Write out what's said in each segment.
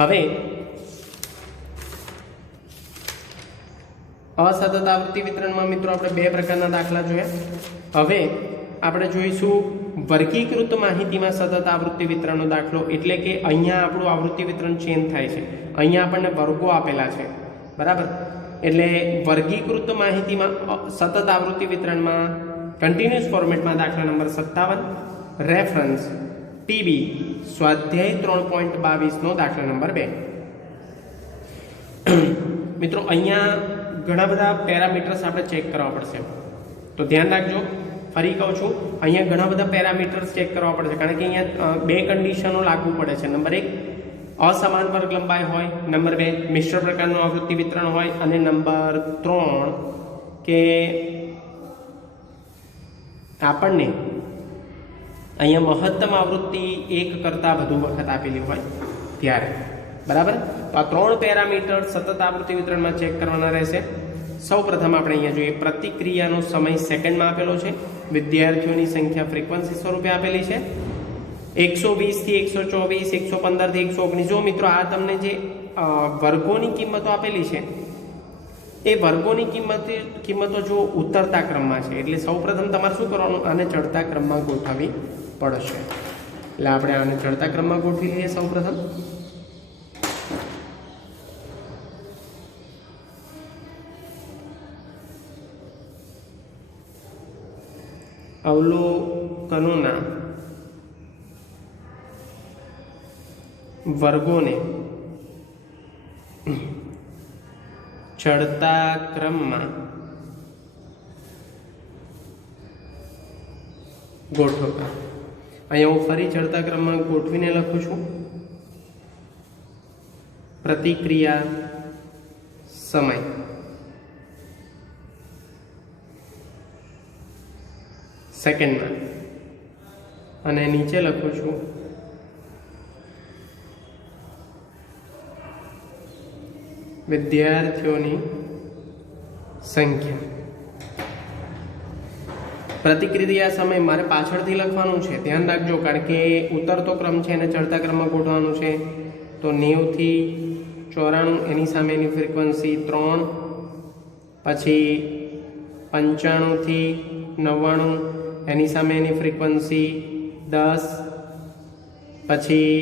હવે असतत आवृत्ति वितरण में मित्रों આપણે બે પ્રકારના દાખલા જોયા। હવે આપણે જોઈશું વર્ગીકૃત માહિતીમાં સતત આવૃત્તિ વિતરણનો દાખલો, એટલે કે અહીંયા આપણું આવૃત્તિ વિતરણ ચેન્જ થાય છે। અહીંયા આપણને વર્ગો આપેલા છે, બરાબર। એટલે વર્ગીકૃત માહિતીમાં સતત આવૃત્તિ વિતરણમાં કન્ટિન્યુઅસ ફોર્મેટમાં દાખલા નંબર 57 રેફરન્સ ટીબી સ્વાધ્યાય 3.22 નો દાખલા નંબર 2। મિત્રો અહીંયા ઘણા બધા પેરામીટર્સ આપણે ચેક કરવા પડશે, તો ધ્યાન રાખજો। ફરી કહું છું, અહીંયા ઘણા બધા પેરામીટર્સ ચેક કરવા પડશે, કારણ કે અહીંયા બે કન્ડિશનો લાગુ પડે છે। નંબર 1 અસમાન વર્ગ લંબાઈ હોય, નંબર 2 મિશ્ર પ્રકારનું આવૃત્તિ વિતરણ હોય, અને નંબર 3 કે આપણને અહીંયા મહત્તમ આવૃત્તિ 1 કરતાં વધુ વખત આપેલી હોય ત્યારે, બરાબર। તો આ 3 પેરામીટર સતત આવૃત્તિ વિતરણમાં ચેક કરવાના રહેશે। સૌપ્રથમ આપણે અહીંયા જોઈએ, પ્રતિક્રિયાનો સમય સેકન્ડમાં આપેલો છે, વિદ્યાર્થીઓની સંખ્યા ફ્રીક્વન્સી સ્વરૂપે આપેલી છે, 120 થી 124, 115 થી 119। જો મિત્રો આ તમને જે વર્ગોની કિંમતો આપેલી છે, એ વર્ગોની કિંમતો જો ઉતરતા ક્રમમાં છે, એટલે સૌપ્રથમ તમારે શું કરવાનું, આને ચડતા ક્રમમાં ગોઠવવી પડશે। એટલે આપણે આને ચડતા ક્રમમાં ગોઠવી લઈએ સૌપ્રથમ। અવલોકનોના વર્ગોને ચડતા ક્રમમાં ગોઠવતા। અહીંયા હું ફરી ચડતા ક્રમમાં ગોઠવીને લખું છું, પ્રતિક્રિયા સમય સેકન્ડમાં, અને નીચે લખું છું વિદ્યાર્થીઓની સંખ્યા। પ્રતિક્રિયા સમય મારે પાછળથી લખવાનું છે, ધ્યાન રાખજો, કારણ કે ઉતરતો ક્રમ છે અને ચડતા ક્રમમાં ગોઠવવાનું છે। તો 90 થી 94 એની સામેની ફ્રીક્વન્સી 3, પછી 95 થી 99 એની સામેની ફ્રીક્વન્સી 10, પછી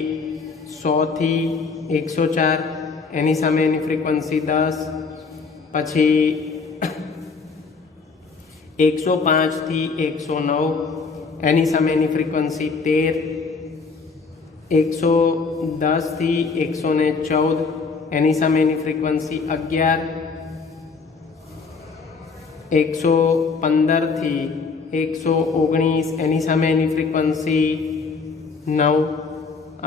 100 થી 104 એની સામેની ફ્રીક્વન્સી 10, પછી 105 થી 109 એની સામેની ફ્રીક્વન્સી 13, 110 થી 114 એની સામેની ફ્રીક્વન્સી 11, 115 થી 119 એની સામેની ફ્રીક્વન્સી 9,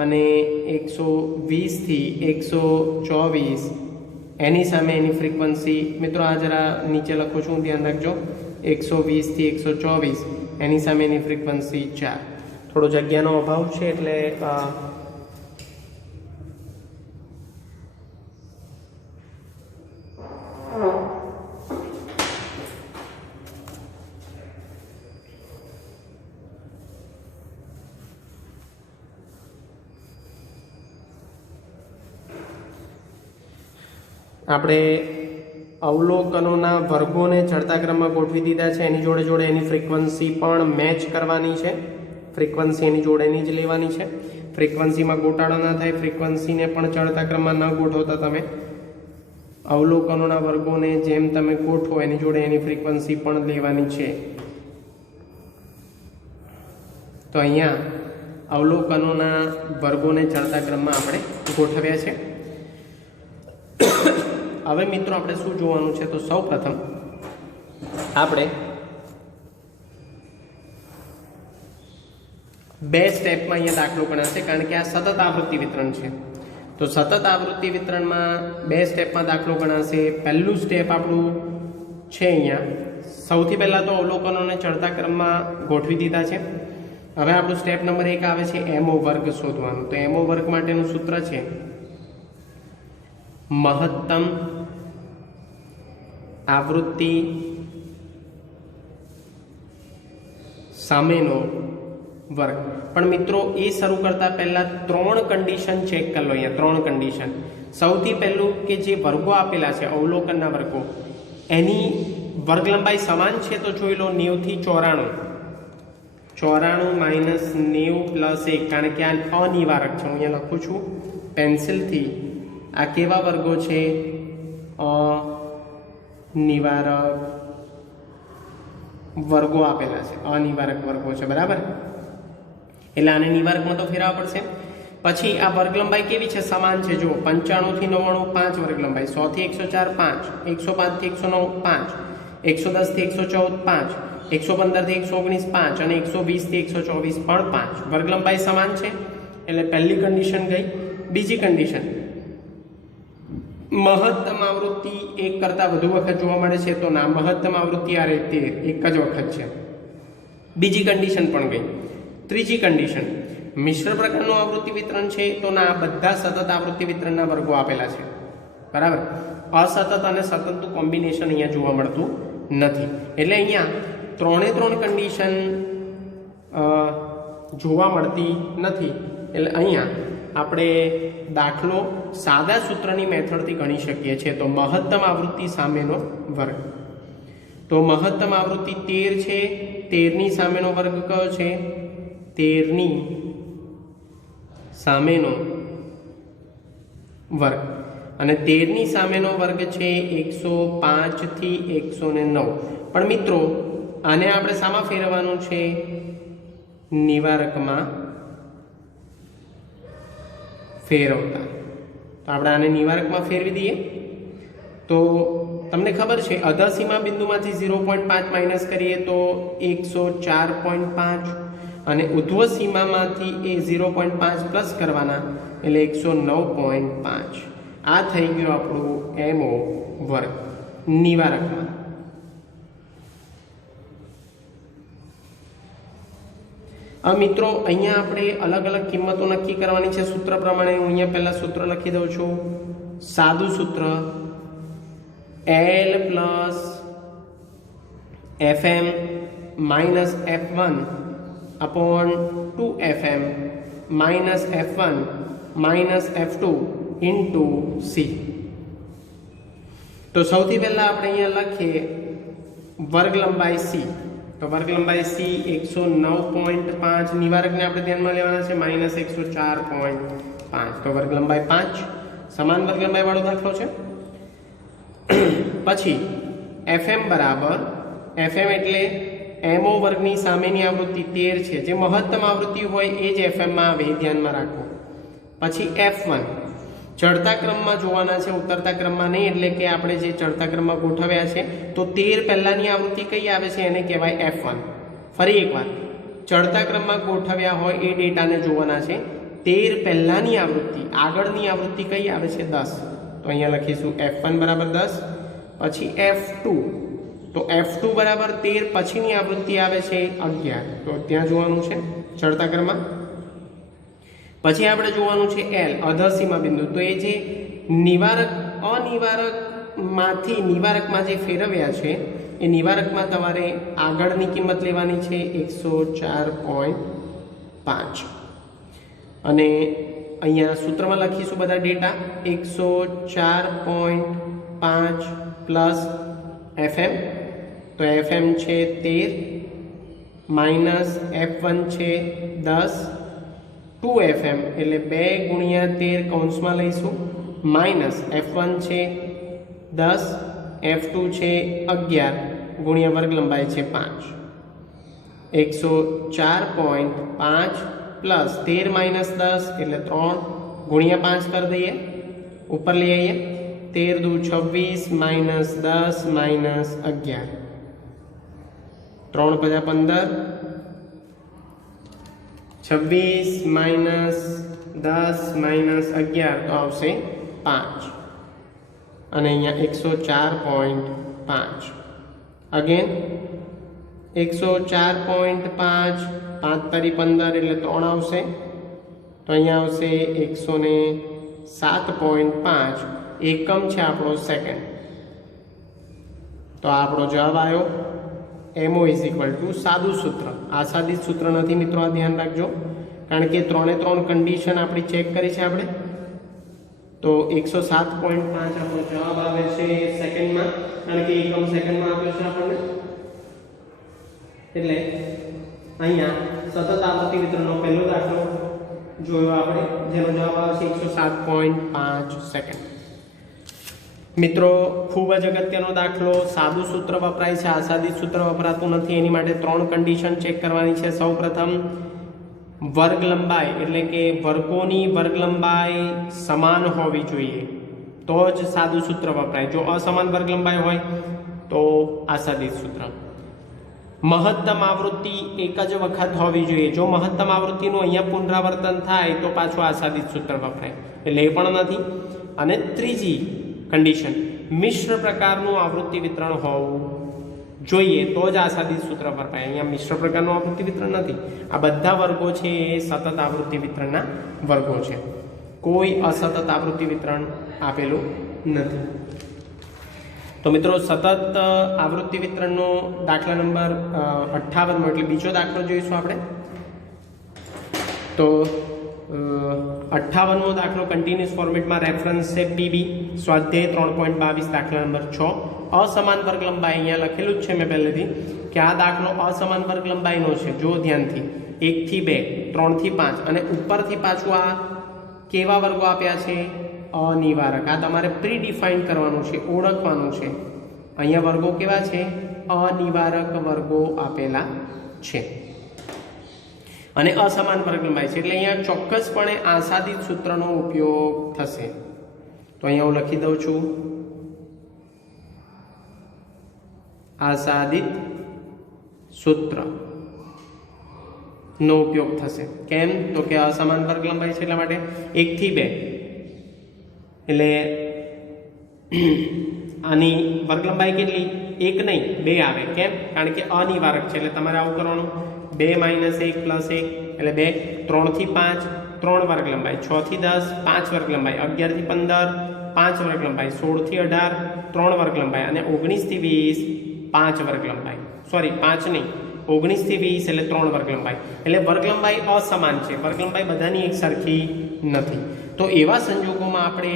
અને 120 થી 124 એની સામેની ફ્રીક્વન્સી, મિત્રો આ જરા નીચે લખું છું, ધ્યાન રાખજો, 120 થી 124 એની સામેની ફ્રીક્વન્સી 4। થોડો જગ્યાનો અભાવ છે, એટલે આપણે અવલોકનોના વર્ગોને ચડતા ક્રમમાં ગોઠવી દીધા છે, એની જોડે જોડે એની ફ્રીક્વન્સી પણ મેચ કરવાની છે, ફ્રીક્વન્સી એની જોડેની જ લેવાની છે। ફ્રીક્વન્સીમાં ગોટાળો ના થાય, ફ્રીક્વન્સીને પણ ચડતા ક્રમમાં ન ગોઠવતા તમે અવલોકનોના વર્ગોને જેમ તમે ગોઠવો એની જોડે એની ફ્રીક્વન્સી પણ લેવાની છે। તો અહીંયા અવલોકનોના વર્ગોને ચડતા ક્રમમાં આપણે ગોઠવ્યા છે। હવે મિત્રો આપણે શું જોવાનું છે, તો સૌપ્રથમ આપણે બે સ્ટેપમાં અહીંયા દાખલો ગણાશે, કારણ કે આ સતત આવૃત્તિ વિતરણ છે। તો સતત આવૃત્તિ વિતરણમાં બે સ્ટેપમાં દાખલો ગણાશે। પહેલું સ્ટેપ આપણું છે અહીંયા, સૌથી પહેલાં તો અવલોકનોને ચડતા ક્રમમાં ગોઠવી દીધા છે। હવે આપણું સ્ટેપ નંબર 1 આવે છે એમઓ વર્ગ શોધવાનું। તો એમઓ વર્ગ માટેનું સૂત્ર છે મહત્તમ આવૃત્તિ સામેનો वर्ग। पण मित्रों ए शुरू करता पहला 3 कंडीशन चेक कर लो। अहींया 3 कंडीशन। सौथी पहलू के जे वर्गो आपेला छे अवलोकनना वर्गो एनी वर्ग लंबाई समान छे तो जोई लो 90 થી 94 94 माइनस 90 प्लस 1 कारण के आ अनिवारक छे। हूँ लखू छू पेन्सिल थी आ केवा वर्गो छे अनिवारक वर्गो आपेला छे अनिवारक वर्गो छे बराबर। एटले आने निवारक में तो फेरवा पड़शे। पछी आ वर्ग लंबाई केवी छे समान छे जो 95 થી 99 5 वर्ग लंबाई 100 થી 104 5 105 થી 109 5 110 થી 114 5 115 થી 119 5 અને 120 થી 124 પણ 5 वर्ग लंबाई समान छे। એટલે પહેલી કન્ડિશન ગઈ। બીજી કન્ડિશન મહત્તમ આવૃત્તિ એક કરતા વધુ વખત જોવા મળે છે તો ના મહત્તમ આવૃત્તિ આ રીતે એક જ વખત છે। બીજી કન્ડિશન પણ ગઈ। ત્રીજી કન્ડિશન મિશ્ર પ્રકારનું આવૃત્તિ વિતરણ છે તો ના બધા સતત આવૃત્તિ વિતરણના વર્ગો આપેલા છે બરાબર। અસતત અને સતતનું કોમ્બિનેશન અહીંયા જોવા મળતું નથી। એટલે અહીંયા 3 કન્ડિશન જોવા મળતી નથી। એટલે અહીંયા આપણે દાખલો સાદા સૂત્રની મેથડથી ગણી શકીએ છીએ। તો મહત્તમ આવૃત્તિ સામેનો વર્ગ તો મહત્તમ આવૃત્તિ 13 છે 13 ની સામેનો વર્ગ કયો છે 13 ની સામેનો વર્ગ અને 13 ની સામેનો વર્ગ છે 105 થી 109। પણ મિત્રો આને આપણે શામાં ફેરવવાનું છે નિવારકમાં फेरवता। तो આપણે આને નિવારકમાં ફેરવી દઈએ તો તમને ખબર છે અધસીમા બિંદુમાંથી 0.5 માઈનસ કરીએ તો 104.5 અને ઉધ્વ સીમામાંથી એ 0.5 પ્લસ કરવાના એટલે 109.5 આ થઈ ગયો આપણું MO વર્ગ નિવારકમાં। मित्रों अहींया आपणे अलग अलग किंमतों नक्की करवानी छे सूत्र प्रमाणे। हूँ अहींया पहला सूत्र लखी दઉં છું सादू सूत्र L plus FM minus F1 upon 2FM minus F1 minus F2 into C। तो सौथी पहला आपणे अहींया लखीए वर्ग लंबाई C। तो वर्ग लंबाई C 109.5 निवारक ने आपणे ध्यान में लेवाना छे माइनस 104.5। तो वर्ग लंबाई 5 समान वर्ग लंबाई वाळो दाखलो छे। पछी FM बराबर FM एटले MO वर्गनी सामेनी आवृत्ति 13 छे जे महत्तम आवृत्ति होय ए ज FM में आवे ध्यान में राखो। पछी F1 चढ़ता क्रम में जोवाना छे उतरता क्रम में नहीं एटले के आपणे जे चढ़ता क्रम में गोठव्या छे तो 13 पहेलानी आवृत्ति कई आवे छे एने कहेवाय F1। फरी एकवार चढ़ता क्रम में गोठव्या होय ए डेटाने जोवाना छे 13 पहेलानी आवृत्ति आगळनी आवृत्ति कई आवे छे 10। तो अहींया लखीशुं F1 बराबर 10 पछी F2 तो F2 बराबर 13 पछीनी आवृत्ति आवे छे 11। तो त्यां जोवानुं छे चढ़ता क्रम में। પછી આપણે જોવાનું છે L અધસીમા બિંદુ। તો એ જે નિવારક અનિવારકમાંથી નિવારકમાં જે ફેરવ્યા છે એ નિવારકમાં તમારે આગળની કિંમત લેવાની છે 104.5 અને અહીંયા સૂત્રમાં લખીશું બધા ડેટા 104.5 પ્લસ FM। તો FM છે 13 માઇનસ F1 છે 10 2FM એટલે 2 ગુણ્યા 13 કૌંસમાં લઈશું માઇનસ F1 છે 10 F2 છે 11 ગુણ્યા વર્ગ લંબાઈ છે 5 104.5 પ્લસ 13 માઇનસ 10 એટલે 3 ગુણ્યા 5 કરી દઈએ ઉપર લઈ આવીએ 13 દુ 26 માઇનસ 10 માઇનસ 11 3 × 15 26 माइनस 10 माइनस 11 तो आवशे 5 અને અહીંયા 104.5 अगेन 104.5 5 तरी 15 એટલે 3 આવશે તો અહીંયા આવશે 107.5 એકમ છે આપણો સેકન્ડ। તો આપણો જવાબ આવ્યો MO ઇઝ ઇક્વલ ટુ સાદું સૂત્ર, આસાદિત સૂત્ર નથી મિત્રો, આ ધ્યાન રાખજો, કારણ કે 3 એ 3 કન્ડિશન આપણી ચેક કરી છે આપણે. તો 107.5 આપણો જવાબ આવે છે સેકન્ડમાં, કારણ કે એકમ સેકન્ડમાં આપ્યો છે આપણને. એટલે અહીંયા સતત આવૃત્તિ વિતરણનો પહેલો દાખલો જોયો આપણે, જેનો જવાબ આવશે 107.5 સેકન્ડ. મિત્રો ખૂબ જ અગત્યનો દાખલો, સાદું સૂત્ર વપરાય છે, આસાદિત સૂત્ર વપરાતું નથી. એની માટે 3 કન્ડિશન ચેક કરવાની છે. સૌપ્રથમ વર્ગ લંબાઈ એટલે કે વર્ગોની વર્ગ લંબાઈ સમાન હોવી જોઈએ તો જ સાદું સૂત્ર વપરાય. જો અસમાન વર્ગ લંબાઈ હોય તો આસાદિત સૂત્ર. મહત્તમ આવૃત્તિ એક જ વખત હોવી જોઈએ. જો મહત્તમ આવૃત્તિનું અહીંયા પુનરાવર્તન થાય તો પાછું આસાદિત સૂત્ર વપરાય, એટલે એ પણ નથી. અને ત્રીજી કન્ડિશન, મિશ્ર પ્રકારનું આવૃત્તિ વિતરણ હોવું જોઈએ તો જ આસાદિત સૂત્ર વપરાય. અહીંયા મિશ્ર પ્રકારનું આવૃત્તિ વિતરણ નથી. આ બધા વર્ગો છે એ સતત આવૃત્તિ વિતરણના વર્ગો છે, કોઈ અસતત આવૃત્તિ વિતરણ આપેલું નથી. તો મિત્રો સતત આવૃત્તિ વિતરણનો દાખલા નંબર 58 એટલે બીજો દાખલો જોઈશું આપણે. તો 58મો દાખલો કન્ટિન્યુઅસ ફોર્મેટમાં રેફરન્સ છે પીબી સ્વાધ્યાય 3.22 દાખલા નંબર 6. અસમાન વર્ગ લંબાઈ અહીંયા લખેલું જ છે મેં પહેલેથી કે આ દાખલો અસમાન વર્ગ લંબાઈનો છે. જો ધ્યાનથી 1 થી 2, 3 થી 5 અને ઉપરથી પાછું આ કેવા વર્ગો આપ્યા છે? અનિવારક. આ તમારે પ્રી ડિફાઇન કરવાનું છે, ઓળખવાનું છે. અહીંયા વર્ગો કેવા છે? અનિવારક વર્ગો આપેલા છે અને અસમાન વર્ગ લંબાઈ છે, એટલે અહીંયા ચોક્કસપણે આસાદિત સૂત્રનો ઉપયોગ થશે. તો અહીંયા હું લખી દઉં છું આસાદિત સૂત્ર નો ઉપયોગ થશે. કેમ? તો કે અસમાન વર્ગ લંબાઈ છે એટલા માટે. 1 થી 2 એટલે આની વર્ગ લંબાઈ કેટલી? 1 નહીં 2 આવે. કેમ? કારણ કે અનિવારક છે, એટલે તમારે આવું કરવાનું 2 - 1 + 1 એટલે 2. 3 થી 5 3 વર્ગ લંબાઈ, 6 થી 10 5 વર્ગ લંબાઈ, 11 થી 15 5 વર્ગ લંબાઈ, 16 થી 18 3 વર્ગ લંબાઈ અને 19 થી 20 5 વર્ગ લંબાઈ. સોરી 5 નહીં, 19 થી 20 એટલે 3 વર્ગ લંબાઈ. એટલે વર્ગ લંબાઈ અસમાન છે, વર્ગ લંબાઈ બધાની એક સરખી નથી. તો એવા સંજોગોમાં આપણે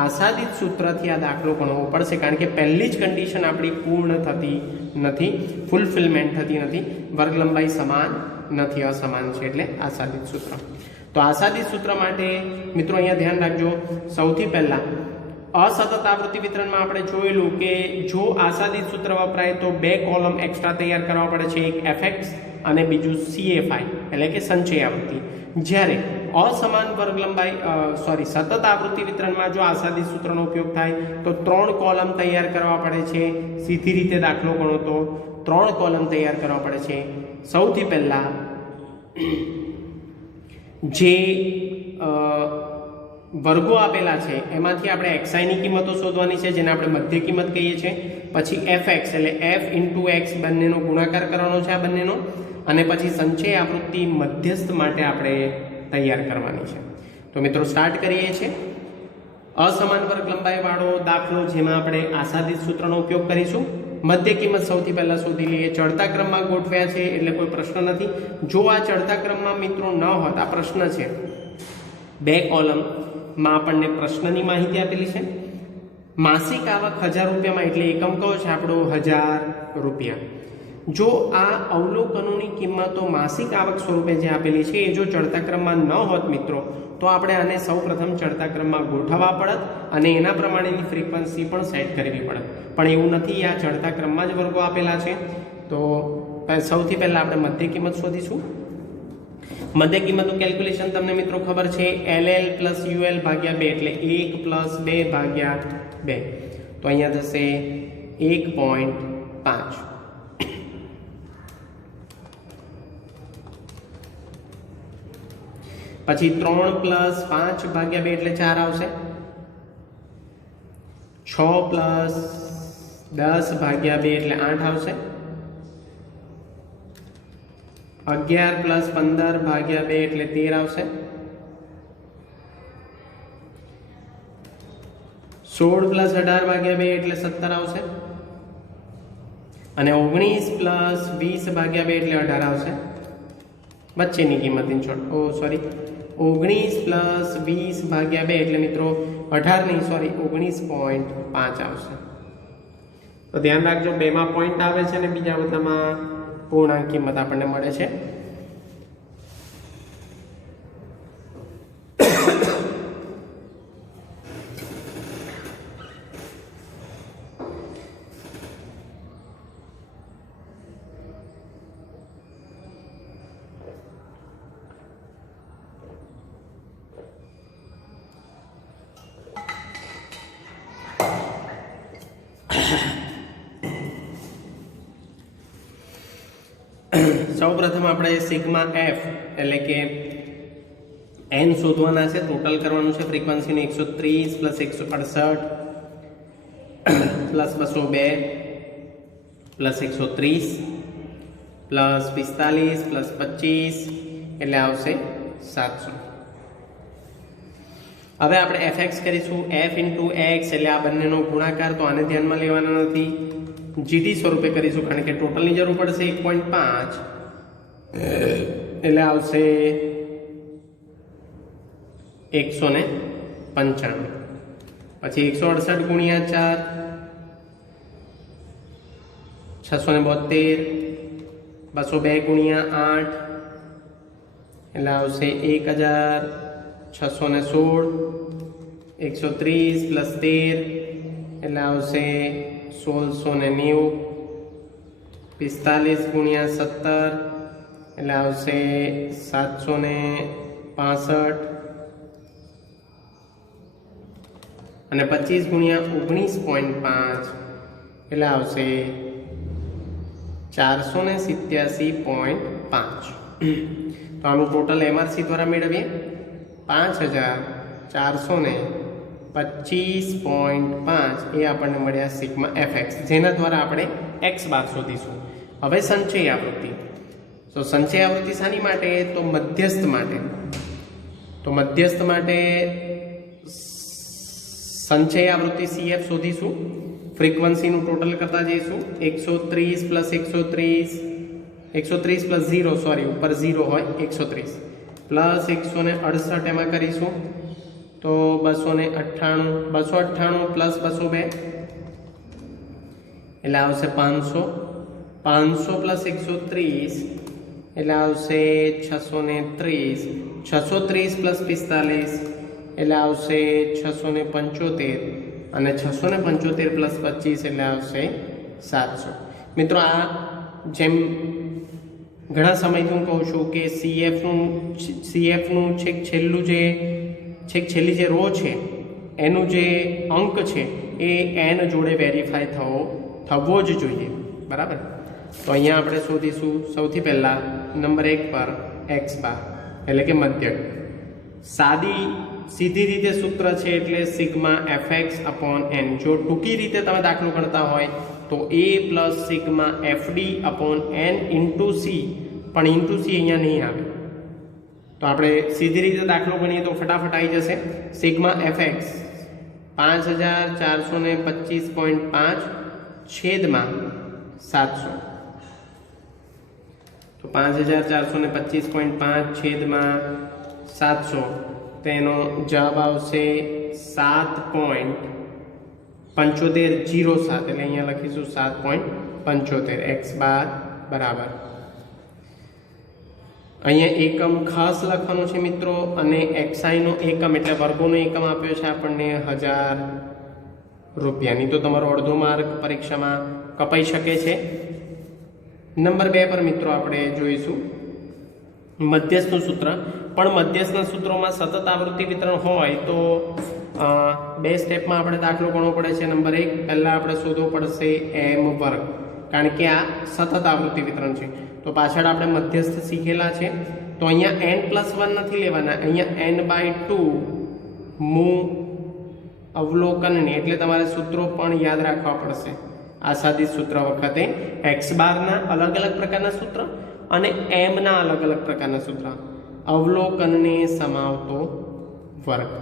આસાદિત સૂત્રથી આ દાખલો ગણવો પડશે, કારણ કે પહેલી જ કન્ડિશન આપણી પૂર્ણ થતી નથી, ફૂલફિલમેન્ટ થતી નથી. વર્ગ લંબાઈ સમાન નથી, અસમાન છે, એટલે આસાદિત સૂત્ર. તો આસાદિત સૂત્ર માટે મિત્રો અહીંયા ધ્યાન રાખજો. સૌથી પહેલા અસતત આવૃત્તિ વિતરણમાં આપણે જોયેલું કે જો આસાદિત સૂત્ર વપરાય તો 2 કોલમ એક્સ્ટ્રા તૈયાર કરવા પડે છે, એક fx અને બીજું CFI એટલે કે સંચય આવૃત્તિ. જ્યારે અસમાન વર્ગ લંબાઈ સતત આવૃત્તિ વિતરણમાં જો આસાદિત સૂત્રનો ઉપયોગ થાય તો 3 કોલમ તૈયાર કરવા પડે છે. સીધી રીતે દાખલો ગણો તો 3 કોલમ તૈયાર કરવા પડે છે. સૌથી પહેલા જે વર્ગો આપેલા છે એમાંથી આપણે xi ની કિંમતો શોધવાની છે, જેને આપણે મધ્ય કિંમત કહીએ છીએ. પછી fx એટલે f × x બંનેનો ગુણાકાર કરવાનો છે, આ બંનેનો. અને પછી સંચય આવૃત્તિ મધ્યસ્થ માટે આપણે તૈયાર કરવાની છે. તો મિત્રો સ્ટાર્ટ કરીએ છીએ. અસમાન વર્ગ લંબાઈ વાળો દાખલો જેમાં આપણે આસાદિત સૂત્રનો ઉપયોગ કરીશું. મધ્ય કિંમત સૌથી પહેલા શોધી લઈએ. ચડતા ક્રમમાં ગોઠવ્યા છે એટલે કોઈ પ્રશ્ન નથી. જો આ ચડતા ક્રમમાં મિત્રો ન હોત, આ પ્રશ્ન છે, 2 કોલમમાં આપણને પ્રશ્નની માહિતી આપેલી છે. માસિક આવક 1000 રૂપિયામાં, એટલે એકમ કયો છે આપણો? 1000 રૂપિયા. જો આ અવલોકનોની કિંમતો માસિક આવક સ્વરૂપે જે આપેલી છે એ જો ચડતા ક્રમમાં ન હોત મિત્રો, તો આપણે આને સૌપ્રથમ ચડતા ક્રમમાં ગોઠવવા પડત અને એના પ્રમાણેની ફ્રીક્વન્સી પણ સેટ કરવી પડે. પણ એવું નથી, આ ચડતા ક્રમમાં જ વર્ગો આપેલા છે. તો સૌથી પહેલા આપણે મધ્ય કિંમત શોધીશું. મધ્ય કિંમતનું કેલ્ક્યુલેશન તમને મિત્રો ખબર છે, LL + UL / 2 એટલે 1 + 2 / 2. તો અહીંયા થશે 1.5. પછી 3 + 5 / 2 એટલે 4 આવશે. 6 + 10 / 2 એટલે 8 આવશે. 11 + 15 / 2 એટલે 13 આવશે. 16 + 18 / 2 એટલે 17 આવશે. અને 19 પ્લસ 20 ભાગ્યા 2 એટલે 18 આવશે વચ્ચેની કિંમત ઇન શોર્ટ સોરી 19 પ્લસ 20 ભાગ્યા 2 એટલે મિત્રો 18 નહીં સોરી 19.5 આવશે. તો ધ્યાન રાખજો, બેમાં પોઈન્ટ આવે છે અને બીજા બધામાં પૂર્ણાંક કિંમત આપણને મળે છે. સૌપ્રથમ આપણે સિગ્મા એફ એટલે કે એન શોધવાના છે, ટોટલ કરવાનું છે. ફ્રીક્વન્સીને 130 plus 168 plus 202 plus 130 plus 45 plus 25 એટલે આવશે 700. હવે આપણે એફ એક્સ કરીશું. એફ ઇન્ટુ એક્સ એટલે આ બંનેનો ગુણાકાર, તો આને ધ્યાનમાં લેવાના નથી. જીટી સ્વરૂપે કરીશું કારણ કે ટોટલની જરૂર પડશે 1.5 એટલે આવશે 195. પછી 168 ગુણ્યા 4 672, 202 ગુણ્યા 8 એટલે આવશે 1616. 130 પ્લસ 13 એટલે આવશે 1690. 45 ગુણ્યા 17 એટલે આવશે 765. અને 25 ગુણ્યા 19.5 એટલે આવશે 487.5. તો આનું ટોટલ એમઆરસી દ્વારા મેળવીએ 5425.5 એ આપણને મળ્યા સિગ્મા એફએક્સ, જેના દ્વારા આપણે એક્સ બાર શોધીશું. હવે સંચય આવૃત્તિ. તો સંચય આવૃત્તિ શાની માટે? તો મધ્યસ્થ માટે. તો મધ્યસ્થ માટે સંચય આવૃત્તિ CF શોધીશું. ફ્રીક્વન્સીનું ટોટલ કરતા જઈશું. 130 પ્લસ 130 પ્લસ 0 સોરી ઉપર 0 હોય 130 પ્લસ 168 એમાં કરીશું તો 298 પ્લસ 202 એટલે આવશે 500. 500 પ્લસ 130 એટલે આવશે 630. 630 પ્લસ 45 એટલે આવશે 675 અને 675 પ્લસ 25 એટલે આવશે 700. મિત્રો આ જેમ ઘણા સમયથી હું કહું છું કે સીએફનું છેક છેલ્લી જે રો છે એનું જે અંક છે એ એન જોડે વેરીફાઈ થવો જ જોઈએ, બરાબર. તો અહીંયા આપણે શોધીશું સૌથી પહેલાં નંબર 1 પર એક્સ બાર એટલે કે મધ્યક. સીધી રીતે સૂત્ર છે એટલે સિગ્મા એફએક્સ અપોન એન. જો ટૂંકી રીતે તમે દાખલો ગણતા હોય તો A plus sigma FD upon N into C, પણ ઇન્ટુ સી અહીંયા નહીં આવે. તો આપણે સીધી રીતે દાખલો ગણીએ તો ફટાફટ આવી જશે. સિગ્મા એફએક્સ 5425.5 છેદમાં 700. તો 5425.5 છેદમાં 700 તેનો જવાબ આવશે 7.7507 એટલે અહીંયા લખીશું 7.75 એક્સ બાર બરાબર. અહીંયા એકમ ખાસ લખવાનો છે મિત્રો, અને એક્સઆઈનો એકમ એટલે વર્ગોનો એકમ આપ્યો છે આપણને 1000 રૂપિયાની. તો તમારો અડધો માર્ક પરીક્ષામાં કપાઈ શકે છે. નંબર 2 પર મિત્રો આપણે જોઈશું મધ્યસ્થનું સૂત્ર. પણ મધ્યસ્થના સૂત્રોમાં સતત આવૃત્તિ વિતરણ હોય તો 2 સ્ટેપમાં આપણે દાખલો ગણવો પડે છે. નંબર 1 પહેલાં આપણે શોધવો પડશે m વર્ગ, કારણ કે આ સતત આવૃત્તિ વિતરણ છે. તો પાછળ આપણે મધ્યસ્થ શીખેલા છે. તો અહીંયા n+1 નથી લેવાના, અહીંયા n/2 મૂ અવલોકનની, એટલે તમારે સૂત્રો પણ યાદ રાખવા પડશે. આસાદી સૂત્ર વખતે એક્સ બારના અલગ અલગ પ્રકારના સૂત્ર અને એમના અલગ અલગ પ્રકારના સૂત્ર. અવલોકનને સમાવતો વર્ગ.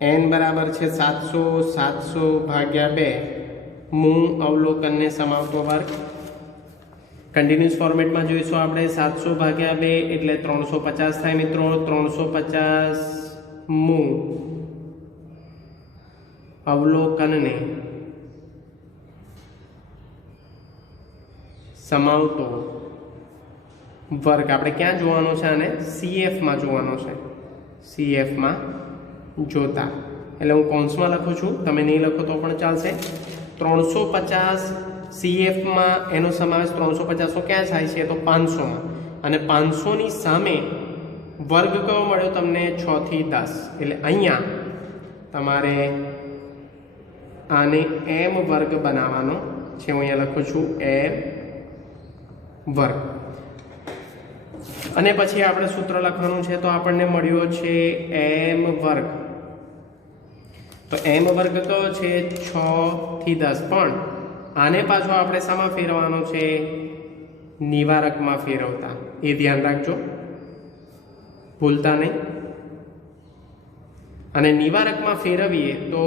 n બરાબર છે 700 700 ભાગ્યા 2 મૂળ અવલોકનને સમાવતો વર્ગ કન્ટિન્યુઅસ ફોર્મેટમાં જોઈશું આપણે 700 ભાગ્યા 2 એટલે 350 થાય મિત્રો 350 મૂળ અવલોકનને સમાવતો વર્ગ આપણે ક્યાં જોવાનો છે આને CF માં જોવાનો છે CF માં જોતા એટલે હું કૌંસમાં લખું છું તમે નહીં લખો તો પણ ચાલશે 350 CF માં એનો સમાવેશ 350 ક્યાં થાય છે તો 500 માં અને 500 ની સામે વર્ગ કયો મળ્યો તમને 6 થી 10 એટલે અહીંયા તમારે આને m વર્ગ બનાવવાનો છે હું અહીંયા લખું છું m વર્ગ અને પછી આપણે સૂત્ર લખવાનું છે તો આપણને મળ્યો છે m વર્ગ તો m વર્ગ કયો છે 6 થી 10 પણ આને પાછો આપણે શામાં ફેરવવાનો છે નિવારકમાં ફેરવતા એ ધ્યાન રાખજો ભૂલતા નહીં અને નિવારકમાં ફેરવીએ તો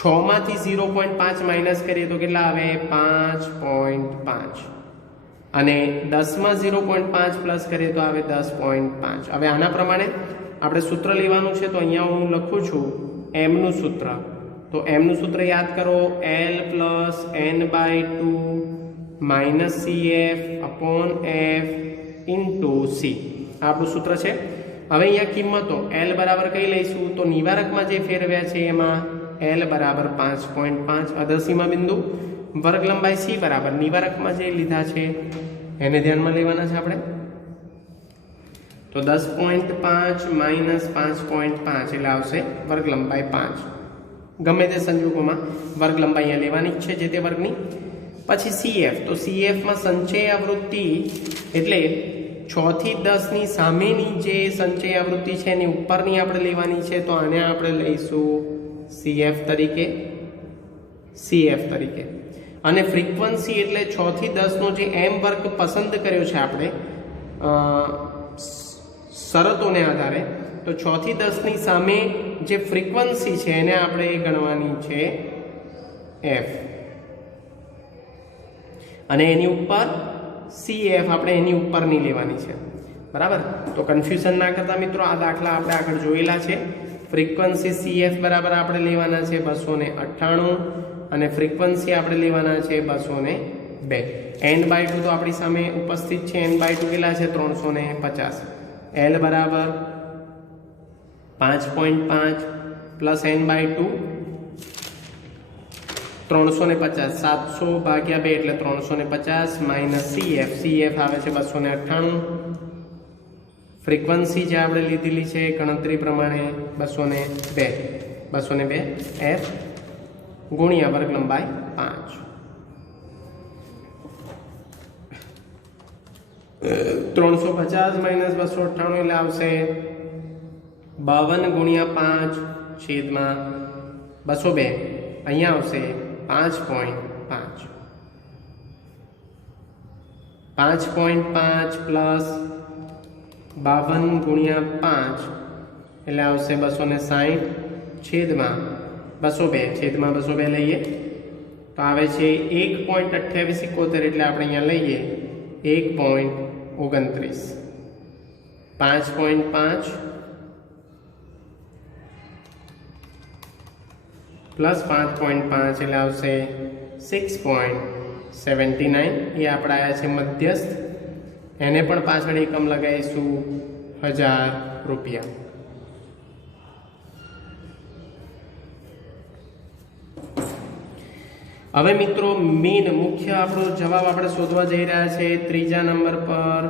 6 માંથી 0.5 માઇનસ કરીએ તો કેટલા આવે 5.5 અને 10 માં 0.5 પ્લસ કરીએ તો આવે 10.5 હવે આના પ્રમાણે આપણે સૂત્ર લેવાનું છે તો અહીંયા હું લખું છું m નું સૂત્ર તો m નું સૂત્ર યાદ કરો l plus n/2 minus cf upon f into c આપણું સૂત્ર છે હવે અહીંયા કિંમતો l બરાબર કઈ લઈશું તો નિવારકમાં જે ફેરવ્યા છે એમાં l બરાબર 5.5 અદર્સીમા બિંદુ વર્ગ લંબાઈ c બરાબર નિવારકમાં જે લીધા છે એને ધ્યાનમાં લેવાના છે આપણે તો 10.5 માઇનસ 5.5 એટલે આવશે વર્ગ લંબાઈ 5 ગમે તે સંજોગોમાં વર્ગ લંબાઈ અહીંયા લેવાની જ છે જે તે વર્ગની પછી CF તો CF માં સંચય આવૃત્તિ એટલે 6 થી 10 ની સામેની જે સંચય આવૃત્તિ છે એની ઉપરની આપણે લેવાની છે તો આને આપણે લઈશું CF તરીકે અને ફ્રીક્વન્સી એટલે 6 થી 10 નો જે m વર્ગ પસંદ કર્યો છે આપણે શરતોને આધારે તો 6 થી 10 ની સામે જે ફ્રીક્વન્સી છે એને આપણે ગણવાની છે f અને એની ઉપર CF આપણે એની ઉપરની લેવાની છે બરાબર તો કન્ફ્યુઝન ના કરતા મિત્રો આ દાખલા આપણે આગળ જોયેલા છે ફ્રીક્વન્સી CF બરાબર આપણે લેવાના છે 298 અને ફ્રીક્વન્સી આપણે લેવાના છે 202 n/2 તો આપણી સામે ઉપસ્થિત છે n/2 કેટલા છે 350 l બરાબર 5.5 પ્લસ n/2 350 700 ભાગ્યા 2 એટલે 350 માઇનસ CF આવે છે 298 ફ્રીક્વન્સી જે આપણે લીધેલી છે ગણતરી પ્રમાણે 202 f ગુણ્યા વર્ગ લંબાઈ 5 350 માઇનસ 298 એટલે આવશે 52 ગુણ્યા 5 છેદમાં 202 અહીંયા આવશે 5.5 પ્લસ 52 ગુણ્યા 5 એટલે આવશે 260 છેદમાં 202 લઈએ તો આવે છે 1.2871 એટલે આપણે અહીંયા લઈએ 1.29 5.5 પ્લસ 5.5 એટલે આવશે 6.79 એ આપણા આવ્યા છે મધ્યસ્થ એને પણ પાછળ એકમ લગાવીશું 1000 રૂપિયા હવે મિત્રો મેન મુખ્ય આપણો જવાબ આપણે શોધવા જઈ રહ્યા છે ત્રીજા નંબર પર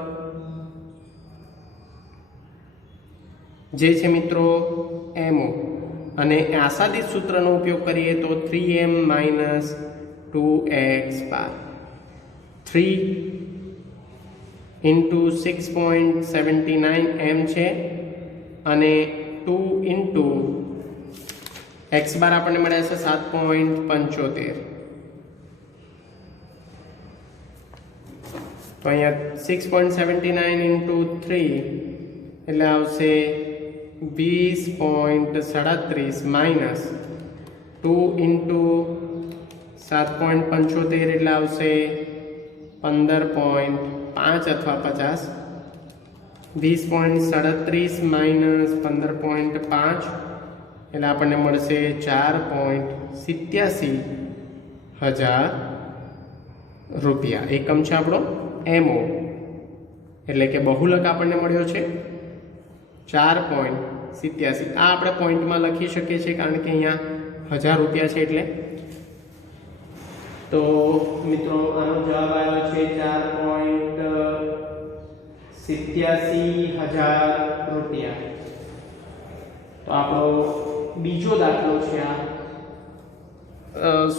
જે છે મિત્રો MO અને આસાદિત સૂત્રનો ઉપયોગ કરીએ તો 3m માઇનસ 2x બાર 3 ઇન્ટુ 6.79 m છે અને 2 ઇન્ટુ x બાર આપણને મળ્યા છે 7.75 તો અહીંયા 6.79 ઇન્ટુ 3 એટલે આવશે 20.37 માઇનસ 2 ઇન્ટુ 7.75 એટલે આવશે 15.5 અથવા 50. 20.37 માઇનસ 15.5 એટલે આપણને મળશે 4.87,000 રૂપિયા. એકમ છે આપણો એમઓ, એટલે કે બહુલક આપણને મળ્યો છે 4.87. આ આપણે પોઈન્ટમાં લખી શકીએ છીએ કારણ કે અહીંયા 1000 રૂપિયા છે એટલે. તો મિત્રો આનો જવાબ આવ્યો છે 4.87,000 રૂપિયા. તો આપણો બીજો દાખલો છે આ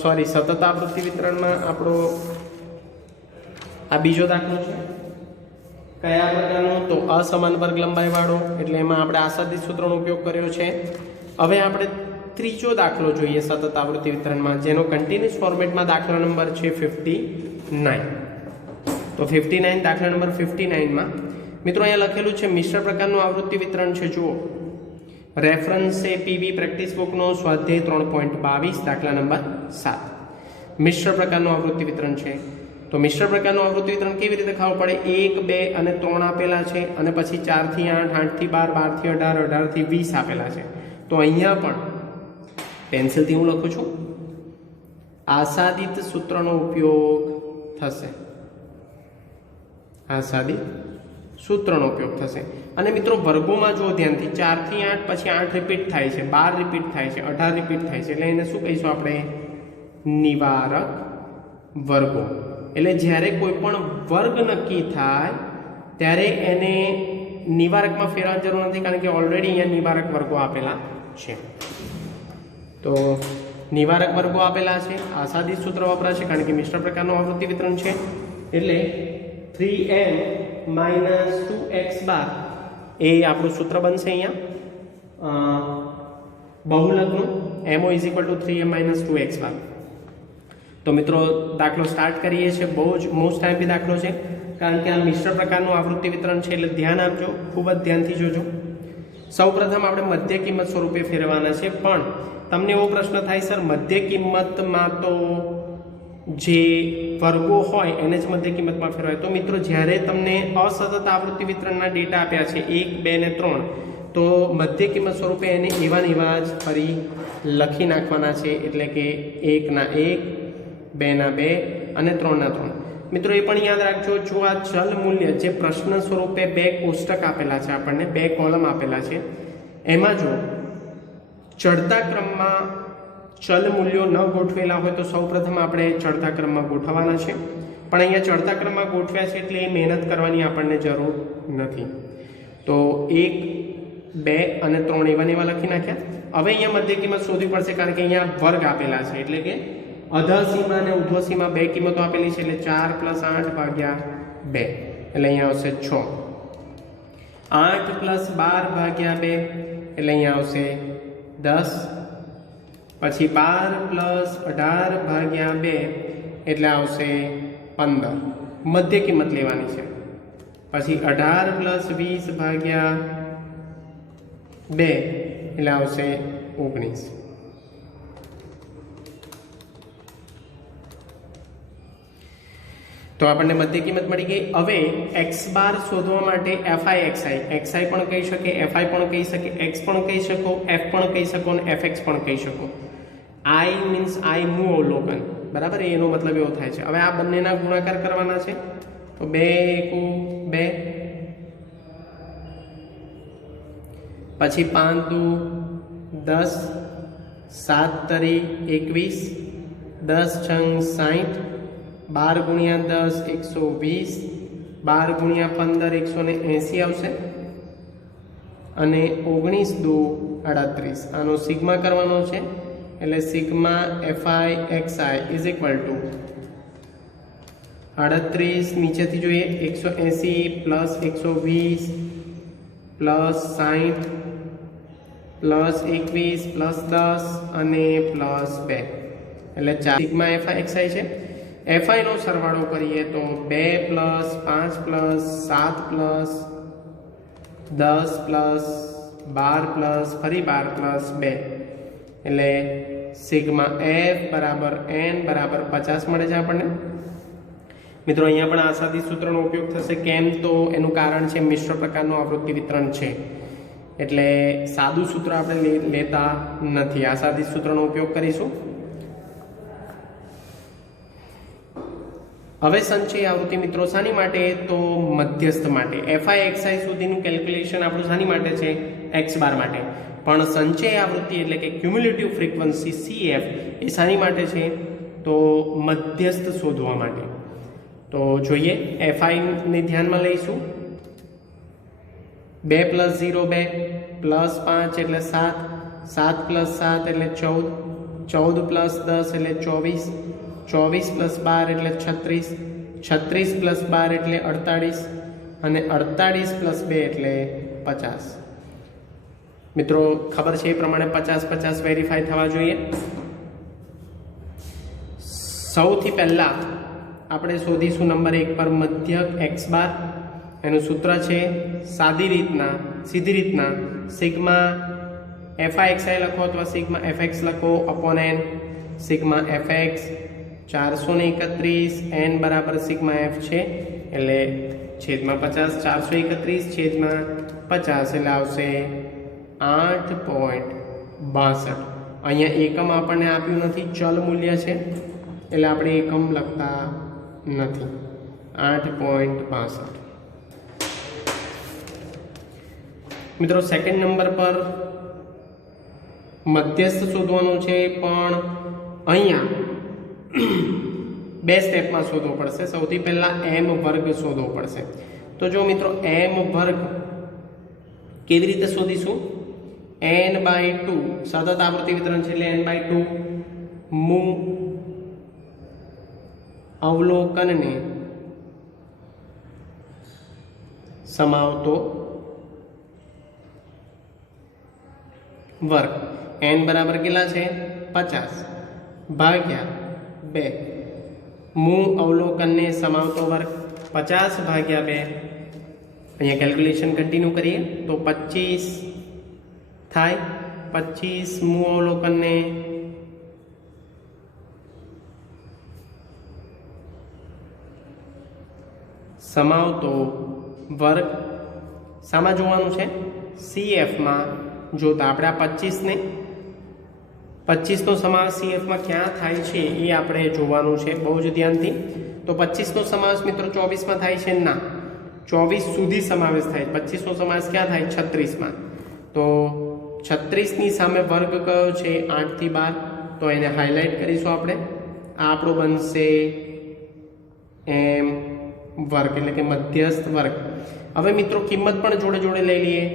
સોરી સતત આવૃત્તિ વિતરણમાં આપણો આ બીજો દાખલો છે. કયા પ્રકારનો? તો અસમાન વર્ગ લંબાઈ વાળો, એટલે એમાં આપણે આસાદિત સૂત્રનો ઉપયોગ કર્યો છે. હવે આપણે ત્રીજો દાખલો જોઈએ સતત આવૃત્તિ વિતરણમાં, જેનો કન્ટિન્યુઅસ ફોર્મેટમાં દાખલા નંબર છે 59. તો 59 દાખલા નંબર 59માં મિત્રો અહીંયા લખેલું છે મિશ્ર પ્રકારનું આવૃત્તિ વિતરણ છે. જુઓ, રેફરન્સ છે પીબી પ્રેક્ટિસ બુકનો સ્વાધ્યાય 3.22 દાખલા નંબર 7. મિશ્ર પ્રકારનું આવૃત્તિ વિતરણ છે. તો મિશ્ર પ્રકારનું આવૃત્તિ વિતરણ કેવી રીતે ખબર પડે? 1, 2 અને 3 આપેલા છે, અને પછી 4 થી 8, 8 થી 12, 12 થી 18, 18 થી 20 આપેલા છે. તો અહીંયા પણ પેન્સિલથી હું લખું છું, આસાદિત સૂત્રનો ઉપયોગ થશે. આસાદિત સૂત્રનો ઉપયોગ થશે. અને મિત્રો વર્ગોમાં જો ધ્યાનથી 4 થી 8, પછી 8 રિપીટ થાય છે, 12 રિપીટ થાય છે, 18 રિપીટ થાય છે, એટલે એને શું કહીશું આપણે? નિવારક વર્ગો. એટલે જ્યારે કોઈ પણ વર્ગ નક્કી થાય ત્યારે એને નિવારકમાં ફેરવવાની જરૂર નથી, કારણ કે ઓલરેડી અહીંયા નિવારક વર્ગો આપેલા છે. તો નિવારક વર્ગો આપેલા છે, આસાદિત સૂત્ર વપરાશે કારણ કે મિશ્ર પ્રકારનું આવૃત્તિ વિતરણ છે. એટલે 3m - 2x બાર એ આપણું સૂત્ર બનશે અહીંયા બહુલકનું. mo = 3m - 2x બાર. તો મિત્રો દાખલો સ્ટાર્ટ કરીએ છીએ. બહુ જ મોસ્ટ ટાઈમથી દાખલો છે કારણ કે આ મિશ્ર પ્રકારનું આવૃત્તિ વિતરણ છે, એટલે ધ્યાન આપજો, ખૂબ જ ધ્યાનથી જોજો. સૌપ્રથમ આપણે મધ્ય કિંમત સ્વરૂપે ફેરવવાના છે. પણ તમને એવો પ્રશ્ન થાય, સર મધ્ય કિંમતમાં તો જે વર્ગો હોય એને જ મધ્ય કિંમતમાં ફેરવાય. તો મિત્રો જ્યારે તમને અસતત આવૃત્તિ વિતરણના ડેટા આપ્યા છે 1, 2 ને 3, તો મધ્ય કિંમત સ્વરૂપે એને એવા ને એવા જ ફરી લખી નાખવાના છે. એટલે કે 1 ના 1, 2 ના 2 અને 3 ના 3. મિત્રો એ પણ યાદ રાખજો, જો આ ચલ મૂલ્ય જે પ્રશ્ન સ્વરૂપે 2 કોષ્ટક આપેલા છે, આપણને 2 કોલમ આપેલા છે, એમાં જો ચડતા ક્રમમાં ચલ મૂલ્યો ન ગોઠવેલા હોય તો સૌપ્રથમ આપણે ચડતા ક્રમમાં ગોઠવવાના છે. પણ અહીંયા ચડતા ક્રમમાં ગોઠવ્યા છે એટલે એ મહેનત કરવાની આપણને જરૂર નથી. તો 1, 2 અને 3 એવા ને એવા લખી નાખ્યા. હવે અહીંયા મધ્ય કિંમત શોધવી પડશે કારણ કે અહીંયા વર્ગ આપેલા છે, એટલે કે અધસીમા અને ઉર્ધ્વસીમા 2 કિંમતો આપેલી છે, એટલે 4 + 8 ભાગ્યા 2 એટલે અહીંયા આવશે 6. 8 + 12 ભાગ્યા 2 એટલે અહીંયા આવશે 10. પછી 12 + 18 ભાગ્યા 2 એટલે આવશે 15. મધ્ય કિંમત લેવાની છે. પછી 18 + 20 ભાગ્યા 2 એટલે આવશે 19. તો આપણને મધ્ય કિંમત મળી ગઈ. હવે x બાર શોધવા માટે fi xi પણ કહી શકે, fi પણ કહી શકે, x પણ કહી શકો, f પણ કહી શકો અને fx પણ કહી શકો. I મીન્સ I નું અવલોકન, બરાબર, એનો મતલબ એવો થાય છે. હવે આ બંનેના ગુણાકાર કરવાના છે. તો 2 × 2, પછી 5 × 2 = 10, 7 × 3 = 21, 10 × 6 = 60, 12 × 10 = 120, 12 × 15 = 180 આવશે, અને 19 × 2 = 38. આનો સિગ્મા કરવાનો છે, એટલે સિગ્મા fi xi = 38. નીચેથી જોઈએ 180 + 120 + 60 + 21 + 10 અને +2 એટલે 4. સિગ્મા fi xi છે. fi નો સરવાળો કરીએ તો 2 + 5 + 7 + 10 + 12 પ્લસ ફરી 12 પ્લસ 2 એટલે સિગ્મા એફ બરાબર એન બરાબર 50 મળે છે આપણને। મિત્રો અહીંયા પણ આસાદી સૂત્રનો ઉપયોગ થશે, કેમ તો એનું કારણ છે મિશ્ર પ્રકારનું આવૃત્તિ વિતરણ છે, એટલે સાદું સૂત્ર આપણે લેતા નથી, આસાદી સૂત્રનો ઉપયોગ કરીશું। હવે સંચય આવૃત્તિ મિત્રો શાની માટે? તો મધ્યસ્થ માટે। એફઆઈ એક્સઆઈ સુધીનું કેલ્ક્યુલેશન આપણું શાની માટે છે? એક્સ બાર માટે। પણ સંચય આવૃત્તિ એટલે કે ક્યુમ્યુલેટિવ ફ્રીક્વન્સી સીએફ એ શાની માટે છે? તો મધ્યસ્થ શોધવા માટે। તો જોઈએ, એફઆઈને ધ્યાનમાં લઈશું। 2 + 0 2 + 5 એટલે 7, 7 + 7 એટલે 14, 14 + 10 એટલે 24, 24 + 12 એટલે 36, 36 + 12 એટલે 48 અને 48 + 2 એટલે 50। મિત્રો ખબર છે એ પ્રમાણે 50 50 વેરીફાઈ થવા જોઈએ। સૌથી પહેલા આપણે શોધીશું નંબર 1 પર મધ્યક એક્સ બાર। એનું સૂત્ર છે સીધી રીતના સિગ્મા એફઆઈ એક્સઆઈ લખો અથવા સિગ્મા એફએક્સ લખો upon n, sigma f x 431 n બરાબર સિગ્મા એફ છે એટલે છેદમાં 50, 431 છેદમાં 50 એટલે આવશે 8.62। અહીંયા એકમ આપણને આપ્યું નથી, ચલ મૂલ્ય છે એટલે આપણે એકમ લખતા નથી, 8.62। મિત્રો સેકન્ડ નંબર પર મધ્યસ્થ શોધવાનું છે, પણ અહીંયા 2 સ્ટેપમાં શોધવો પડશે। સૌથી પહેલા એમ વર્ગ શોધવો પડશે। તો જો મિત્રો એમ વર્ગ કેવી રીતે શોધીશું? n/2 સતત આવૃત્તિ વિતરણ છે એટલે n/2 મૂ અવલોકનને સમાવતો વર્ગ। n બરાબર કેટલા છે? 50 ભાગ્યા 2 મૂ અવલોકનને સમાવતો વર્ગ 50 ભાગ્યા 2। અહીંયા કેલ્ક્યુલેશન કન્ટિન્યુ કરીએ તો 25 થાય, 25 મૂ અવલોકનને સમાવતો વર્ગ શામાં જોવાનું છે? સીએફમાં જોતા આપણે આ 25નો સમાવેશ સીએફમાં ક્યાં થાય છે એ આપણે જોવાનું છે બહુ જ ધ્યાનથી। તો 25નો સમાવેશ મિત્રો 24માં થાય છે? ના, 24 સુધી સમાવેશ થાય। 25નો સમાવેશ ક્યાં થાય? 36માં। તો 36ની સામે વર્ગ કયો છે? 8 થી 12, તો એને હાઇલાઇટ કરીશું આપણે। આ આપણો બનશે એમ વર્ગ એટલે કે મધ્યસ્થ વર્ગ। હવે મિત્રો કિંમત પણ જોડે જોડે લઈ લઈએ।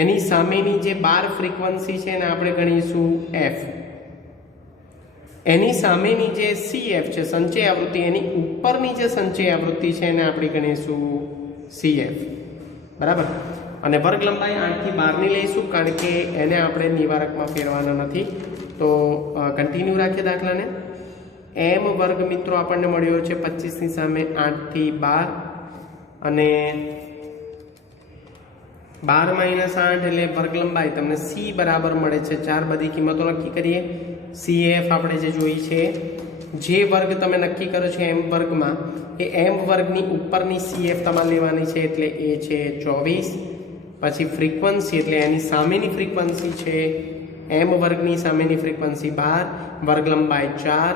એની સામેની જે 12 ફ્રીક્વન્સી છે એને આપણે ગણીશું એફ, એની સામેની જે સીએફ છે સંચય આવૃત્તિ, એની ઉપરની જે સંચય આવૃત્તિ છે એને આપણે ગણીશું સીએફ, બરાબર। અને વર્ગ લંબાઈ 8 થી 12ની લઈશું કારણ કે એને આપણે નિવારકમાં ફેરવાના નથી। તો કન્ટિન્યુ રાખીએ દાખલાને। એમ વર્ગ મિત્રો આપણને મળ્યો છે 25ની સામે 8 થી 12 અને 12 - 8 એટલે વર્ગ લંબાઈ તમને સી બરાબર મળે છે 4। બધી કિંમતો નક્કી કરીએ। સીએફ આપણે જે જોઈ છે, જે વર્ગ તમે નક્કી કર્યો છે એમ વર્ગમાં, એ એમ વર્ગની ઉપરની સીએફ તમારે લેવાની છે એટલે એ છે 24। પછી ફ્રીક્વન્સી એટલે એની સામેની ફ્રીક્વન્સી છે એમ વર્ગની સામેની ફ્રીક્વન્સી 12, વર્ગ લંબાઈ 4,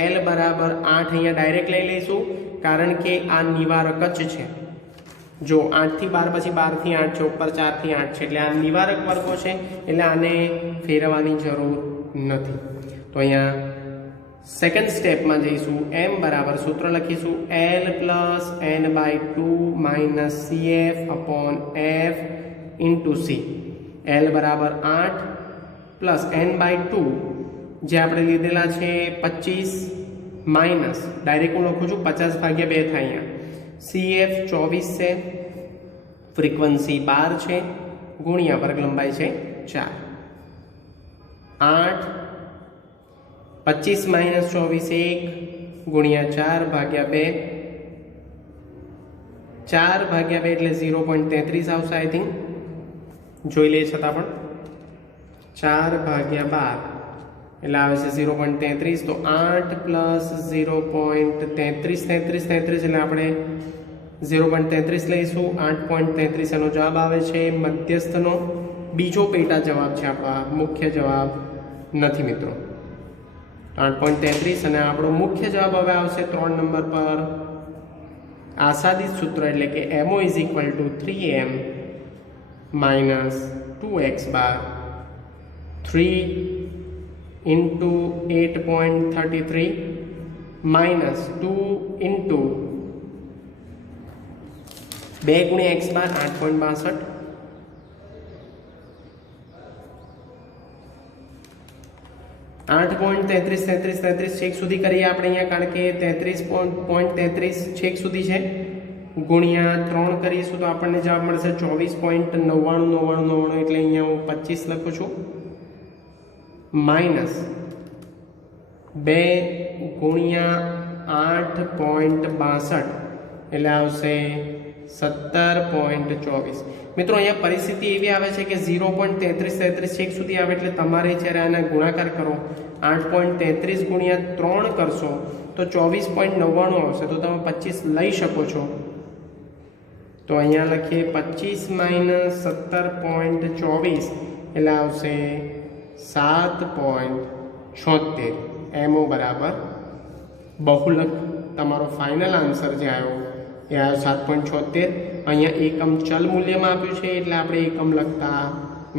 એલ બરાબર 8 અહીંયા ડાયરેક્ટ લઈ લઈશું કારણ કે આ નિવારક જ છે। જો 8 થી 12 પછી 12 થી 8 છે, ઉપર 4 થી 8 છે એટલે આ નિવારક વર્ગો છે એટલે આને ફેરવવાની જરૂર નથી। તો અહીંયા સેકન્ડ સ્ટેપમાં જઈશું। એમ બરાબર સૂત્ર લખીશું L + n/2 - CF / F * C। L બરાબર 8 + n/2 જે આપણે લીધેલા છે 25 માઇનસ ડાયરેક્ટ હું લખું છું 50 ભાગ્યા 2 થાય અહીંયા। CF 24 છે, ફ્રીક્વન્સી 12 છે, ગુણ્યા વર્ગ લંબાઈ છે 4। 8 25 માઇનસ 24 1 ગુણ્યા 4 ભાગ્યા 2, 4 ભાગ્યા 2 એટલે 0.33 આવશે આઈ થિંક। જોઈ લઈએ છતાં પણ 4/12 એટલે આવે છે 0.33, તો 8 પ્લસ 0.33 એટલે આપણે 0.33 લઈશું. 8.33 એનો જવાબ આવે છે. મધ્યસ્થનો બીજો પેટા જવાબ છે, આપણા મુખ્ય જવાબ નથી મિત્રો. 8.33 અને આપણો મુખ્ય જવાબ હવે આવશે 3 નંબર પર. આસાદિત સૂત્ર એટલે કે MO = 3m minus 2x bar 3 into 8.33 minus 2 into 2 ગુણ્યા x બાર 8.62 8.33 છેક સુધી કરીએ આપણે અહીંયા, કારણ કે 33.33 છેક સુધી છે. ગુણ્યા 3 કરીશું તો આપણને જવાબ મળશે 24.99 એટલે અહીંયા હું 25 લખું છું. માઇનસ 2 ગુણ્યા 8.62 એટલે આવશે 17.24. મિત્રો અહીંયા પરિસ્થિતિ એવી આવે છે કે 0.33 છેક સુધી આવે એટલે તમારે જ્યારે આના ગુણાકાર કરો 8.33 ગુણ્યા 3 કરશો તો 24.99 આવશે. તો તમે 25 લઈ શકો છો. તો અહીંયા લખીએ 25 માઇનસ 17.24 એટલે આવશે 7.76. MO બરાબર બહુલક. તમારો ફાઇનલ આન્સર જે આવ્યો એ આવ્યો 7.76. અહીંયા એકમ ચલ મૂલ્યમાં આપ્યું છે એટલે આપણે એકમ લખતા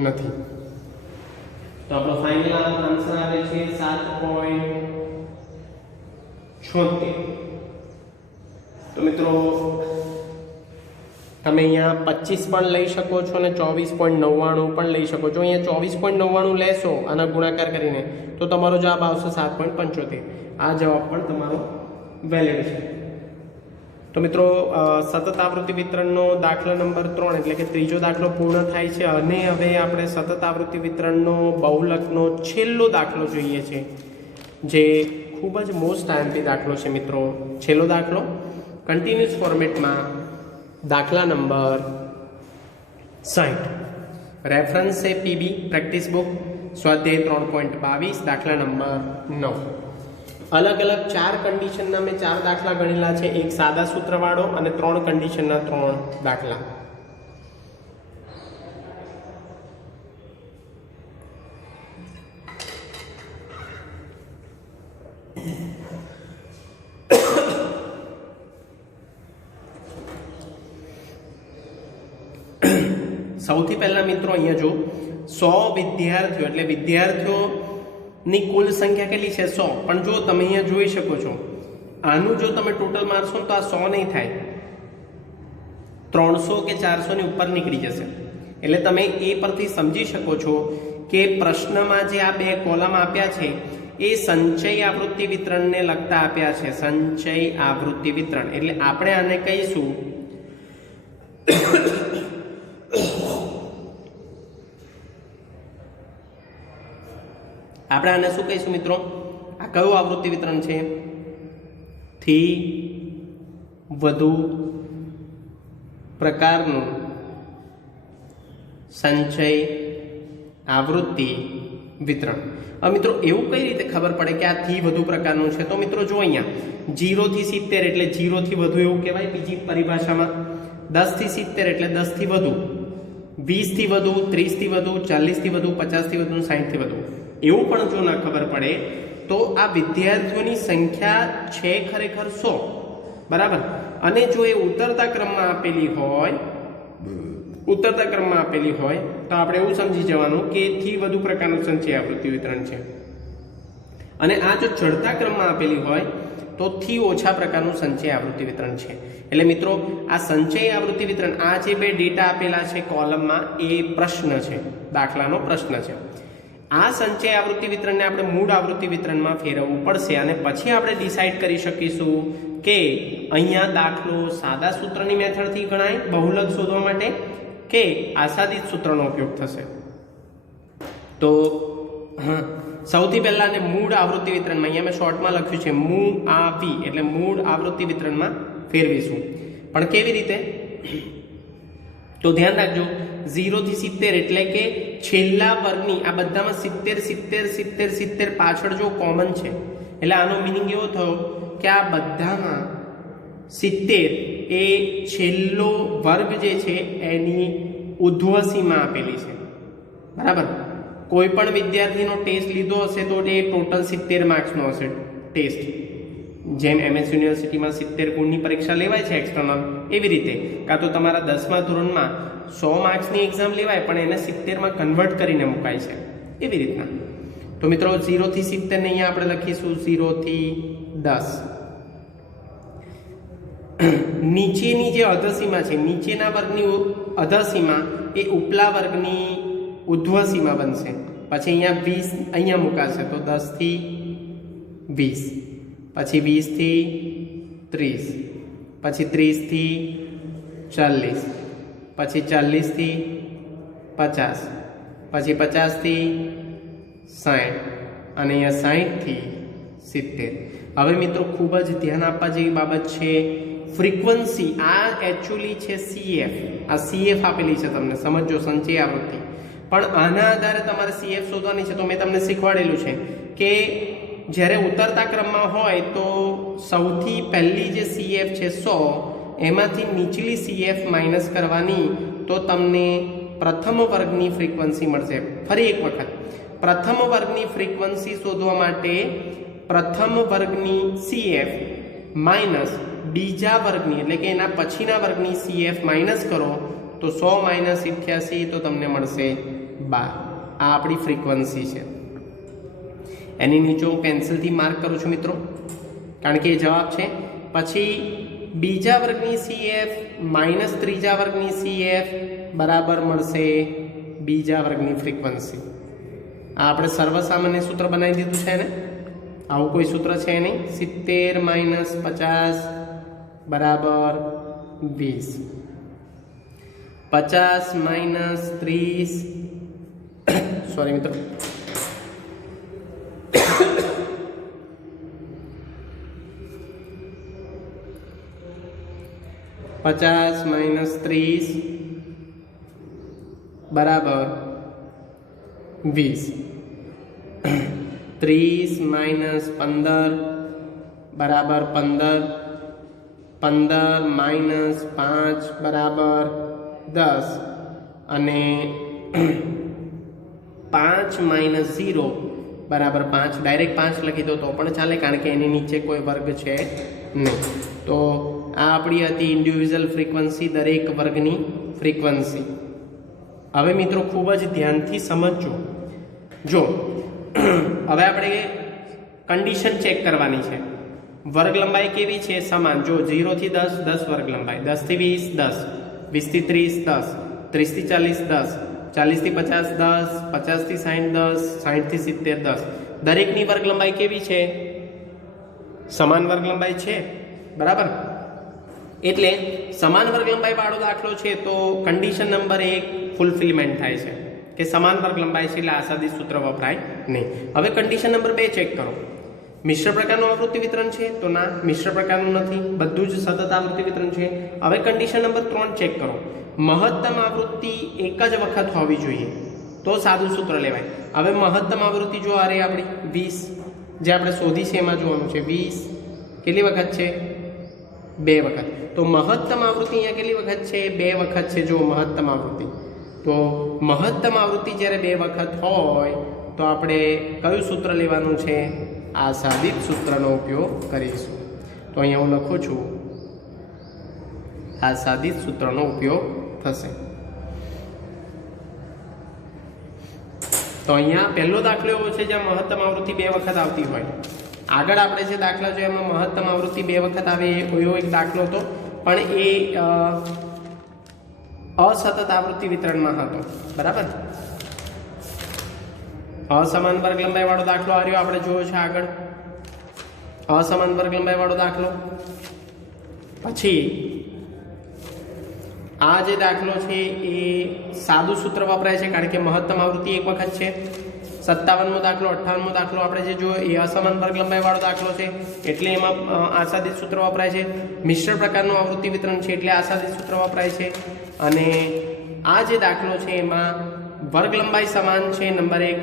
નથી. તો આપણો ફાઇનલ આન્સર આવે છે 7.76. તો મિત્રો તમે અહીંયા 25 પણ લઈ શકો છો અને 24.99 પણ લઈ શકો છો. અહીંયા 24.99 લેશો આના ગુણાકાર કરીને તો તમારો જવાબ આવશે 7.75. આ જવાબ પણ તમારો વેલિડ છે. તો મિત્રો સતત આવૃત્તિ વિતરણનો દાખલા નંબર 3 એટલે કે ત્રીજો દાખલો પૂર્ણ થાય છે. અને હવે આપણે સતત આવૃત્તિ વિતરણનો બહુલકનો છેલ્લો દાખલો જોઈએ છે, જે ખૂબ જ મોસ્ટ આઈએમપી દાખલો છે મિત્રો. છેલ્લો દાખલો કન્ટિન્યુઅસ ફોર્મેટમાં દાખલા નંબર 60. રેફરન્સ છે PB પ્રેક્ટિસ બુક સ્વાધ્યાય 3.22 દાખલા નંબર 9. અલગ અલગ 4 કન્ડિશનના મેં 4 દાખલા ગણેલા છે. એક સાદા સૂત્રવાળો અને 3 કન્ડિશનના 3 દાખલા. સૌથી પહેલા મિત્રો અહીંયા જો 100 વિદ્યાર્થીઓ એટલે વિદ્યાર્થીઓની કુલ સંખ્યા કેટલી છે 100. પણ જો તમે અહીંયા જોઈ શકો છો આનું જો તમે ટોટલ મારશો તો આ 100 નહીં થાય, 300 કે 400 ની ઉપર નીકળી જશે. એટલે તમે એ પરથી સમજી શકો છો કે પ્રશ્નમાં જે આ બે કોલમ આપ્યા છે એ સંચય આવૃત્તિ વિતરણને લગતા આપ્યા છે. સંચય આવૃત્તિ વિતરણ એટલે આપણે આને કહીશું આપણે આને શું કહીશું મિત્રો? આ કયું આવૃત્તિ વિતરણ છે? થી વધુ પ્રકારનું સંચય આવૃત્તિ વિતરણ. હવે મિત્રો એવું કઈ રીતે ખબર પડે કે આ થી વધુ પ્રકારનું છે? તો મિત્રો જો અહીંયા 0 થી 70 એટલે 0 થી વધુ એવું કહેવાય બીજી પરિભાષામાં. 10 થી 70 એટલે 10 થી વધુ, 20 થી વધુ, 30 થી વધુ, 40 થી વધુ, 50 થી વધુ, 60 થી વધુ. એવું પણ જો ના ખબર પડે તો આ વિદ્યાર્થીઓની સંખ્યા છે ખરેખર 100 બરાબર. અને જો એ ઉતરતા ક્રમમાં આપેલી હોય તો આપણે એવું સમજી જવાનું કે થી વધુ પ્રકારનું સંચય આવૃત્તિ વિતરણ છે. અને આ જો ચડતા ક્રમમાં આપેલી હોય તો થી ઓછા પ્રકારનું સંચય આવૃત્તિ વિતરણ છે. એટલે મિત્રો આ સંચય આવૃત્તિ વિતરણ, આ જે બે ડેટા આપેલા છે કોલમમાં, એ પ્રશ્ન છે, દાખલાનો પ્રશ્ન છે. આ સંચય આવૃત્તિ વિતરણને આપણે મૂળ આવૃત્તિ વિતરણમાં ફેરવવું પડશે અને પછી આપણે ડિસાઈડ કરી શકીશું કે અહીંયા દાખલો સાદા સૂત્રની મેથડથી ગણાય બહુલક શોધવા માટે કે આસાદિત સૂત્રનો ઉપયોગ થશે. તો સૌથી પહેલા ને મૂળ આવૃત્તિ વિતરણમાં, અહીંયા મેં શોર્ટમાં લખ્યું છે મૂઆવી, એટલે મૂળ આવૃત્તિ વિતરણમાં ફેરવીશું. પણ કેવી રીતે? તો ધ્યાન રાખજો 0 થી 70 એટલે કે છેલ્લા વર્ગની આ બધામાં 70 70 70 70 પાછળ જો કોમન છે એટલે આનો મીનિંગ એવો થયો કે આ બધામાં 70 એ છેલ્લો વર્ગ જે છે એની ઉધ્વ સીમા આપેલી છે, બરાબર. કોઈ પણ વિદ્યાર્થીનો ટેસ્ટ લીધો હશે તો એ ટોટલ 70 માર્ક્સનો હશે ટેસ્ટ. જેમ MS યુનિવર્સિટીમાં 70 ગુણની પરીક્ષા લેવાય છે એક્સટર્નલ, એવી રીતે કાં તો તમારા 10મા ધોરણમાં 100 માર્ક્સની એક્ઝામ લેવાય પણ એને 70માં કન્વર્ટ કરીને મુકાય છે, એવી રીતના. તો મિત્રો 0 થી 70 ને અહીંયા આપણે લખીશું 0 થી 10. નીચેની જે અધસીમા છે, નીચેના વર્ગની અધસીમા એ ઉપલા વર્ગની ઉધ્વ સીમા બનશે. પછી અહીંયા 20 અહીંયા મુકાશે તો 10 થી 20, પછી 20 થી 30, પછી 30 થી 40, પછી 40 થી 50, પછી 50 થી 60 અને અહીંયા 60 થી 70. હવે મિત્રો ખૂબ જ ધ્યાન આપવા જેવી બાબત છે ફ્રીક્વન્સી. આ એકચ્યુઅલી છે CF, આ CF આપેલી છે તમને, સમજો સંચય આવૃત્તિ. પણ આના આધારે તમારે CF શોધવાની છે. તો મેં તમને શીખવાડેલું છે કે જ્યારે ઉતરતા ક્રમમાં હોય તો સૌથી પહેલી જે CF છે 100, એમાંથી નીચલી CF માઇનસ કરવાની તો તમને પ્રથમ વર્ગની ફ્રીક્વન્સી મળશે. ફરી એક વખત, પ્રથમ વર્ગની ફ્રીક્વન્સી શોધવા માટે પ્રથમ વર્ગની CF માઇનસ બીજા વર્ગની એટલે કે એના પછીના વર્ગની CF માઇનસ કરો તો 100 માઇનસ 88 તો તમને મળશે 12. આ આપણી ફ્રીક્વન્સી છે. એની નીચે હું પેન્સિલથી માર્ક કરું છું મિત્રો, કારણ કે એ જવાબ છે. પછી બીજા વર્ગની CF માઇનસ ત્રીજા વર્ગની CF બરાબર મળશે બીજા વર્ગની ફ્રીક્વન્સી. આ આપણે સર્વસામાન્ય સૂત્ર બનાવી દીધું છે ને, આવું કોઈ સૂત્ર છે નહીં. 70 માઇનસ 50 બરાબર 20, 50 માઇનસ 30 સોરી મિત્રો 50 માઇનસ 30 બરાબર 20, 30 માઇનસ 15 બરાબર 15, 15 માઇનસ 5 બરાબર 10 અને 5 માઇનસ 0 બરાબર 5. ડાયરેક્ટ 5 લખી દો તો પણ ચાલે, કારણ કે એની નીચે કોઈ વર્ગ છે નહીં. તો આ આપણી હતી ઇન્ડિવિજ્યુઅલ ફ્રીક્વન્સી, દરેક વર્ગની ફ્રીક્વન્સી. હવે મિત્રો ખૂબ જ ધ્યાનથી સમજજો. જો હવે આપણે કન્ડિશન ચેક કરવાની છે. વર્ગ લંબાઈ કેવી છે? સમાન. જો 0 થી 10 10 વર્ગ લંબાઈ, 10 થી 20 10, 20 થી 30 10, 30 થી 40 10, 40 થી 50 10, 50 થી 60 10, 60 થી 70 10. દરેકની વર્ગ લંબાઈ કેવી છે? સમાન વર્ગ લંબાઈ છે, બરાબર. એટલે સમાન વર્ગ લંબાઈ વાળો દાખલો છે તો કન્ડિશન નંબર 1 ફૂલફિલમેન્ટ થાય છે કે સમાન વર્ગ લંબાઈ છે એટલે આસાદી સૂત્ર વપરાય નહીં. હવે કન્ડિશન નંબર 2 ચેક કરો. મિશ્ર પ્રકારનું આવૃત્તિ વિતરણ છે તો ના, મિશ્ર પ્રકારનું નથી, બધું જ સતત આવૃત્તિ વિતરણ છે. હવે કન્ડિશન નંબર 3 ચેક કરો. મહત્તમ આવૃત્તિ એક જ વખત હોવી જોઈએ તો સાદું સૂત્ર લેવાય. હવે મહત્તમ આવૃત્તિ જો આ રહી આપણી 20 જે આપણે શોધી છે એમાં જોવાનું છે 20 કેટલી વખત છે? 2 વખત. તો મહત્તમ આવૃત્તિ અહીંયા કેટલી વખત છે? 2 વખત છે. જો મહત્તમ આવૃત્તિ, તો મહત્તમ આવૃત્તિ જ્યારે 2 વખત હોય તો આપણે કયું સૂત્ર લેવાનું છે? આસાદિત સૂત્રનો ઉપયોગ કરીશું. તો અહીંયા હું લખું છું આસાદિત સૂત્રનો ઉપયોગ થશે. તો અહીંયા પહેલો દાખલો એવો છે જ્યાં મહત્તમ આવૃત્તિ 2 વખત આવતી હોય. આગળ આપણે જે દાખલા જોઈએ એમાં મહત્તમ આવૃત્તિ 2 વખત આવે એવો એક દાખલો હતો, પણ એ અસતત આવૃત્તિ વિતરણમાં હતો, બરાબર. અસમાન વર્ગ લંબાઈ વાળો દાખલો આ રહ્યો, આપણે જોયો છે આગળ અસમાન વર્ગ લંબાઈ વાળો દાખલો. પછી આ જે દાખલો છે એ સાદું સૂત્ર વપરાય છે કારણ કે મહત્તમ આવૃત્તિ 1 વખત છે. 57મો દાખલો 58મો દાખલો આપણે જે જોયો એ અસમાન વર્ગ લંબાઈ વાળો દાખલો છે એટલે એમાં આસાદિત સૂત્ર વપરાય છે. મિશ્ર પ્રકારનું આવૃત્તિ વિતરણ છે એટલે આસાદિત સૂત્ર વપરાય છે. અને આ જે દાખલો છે એમાં વર્ગ લંબાઈ સમાન છે, નંબર 1.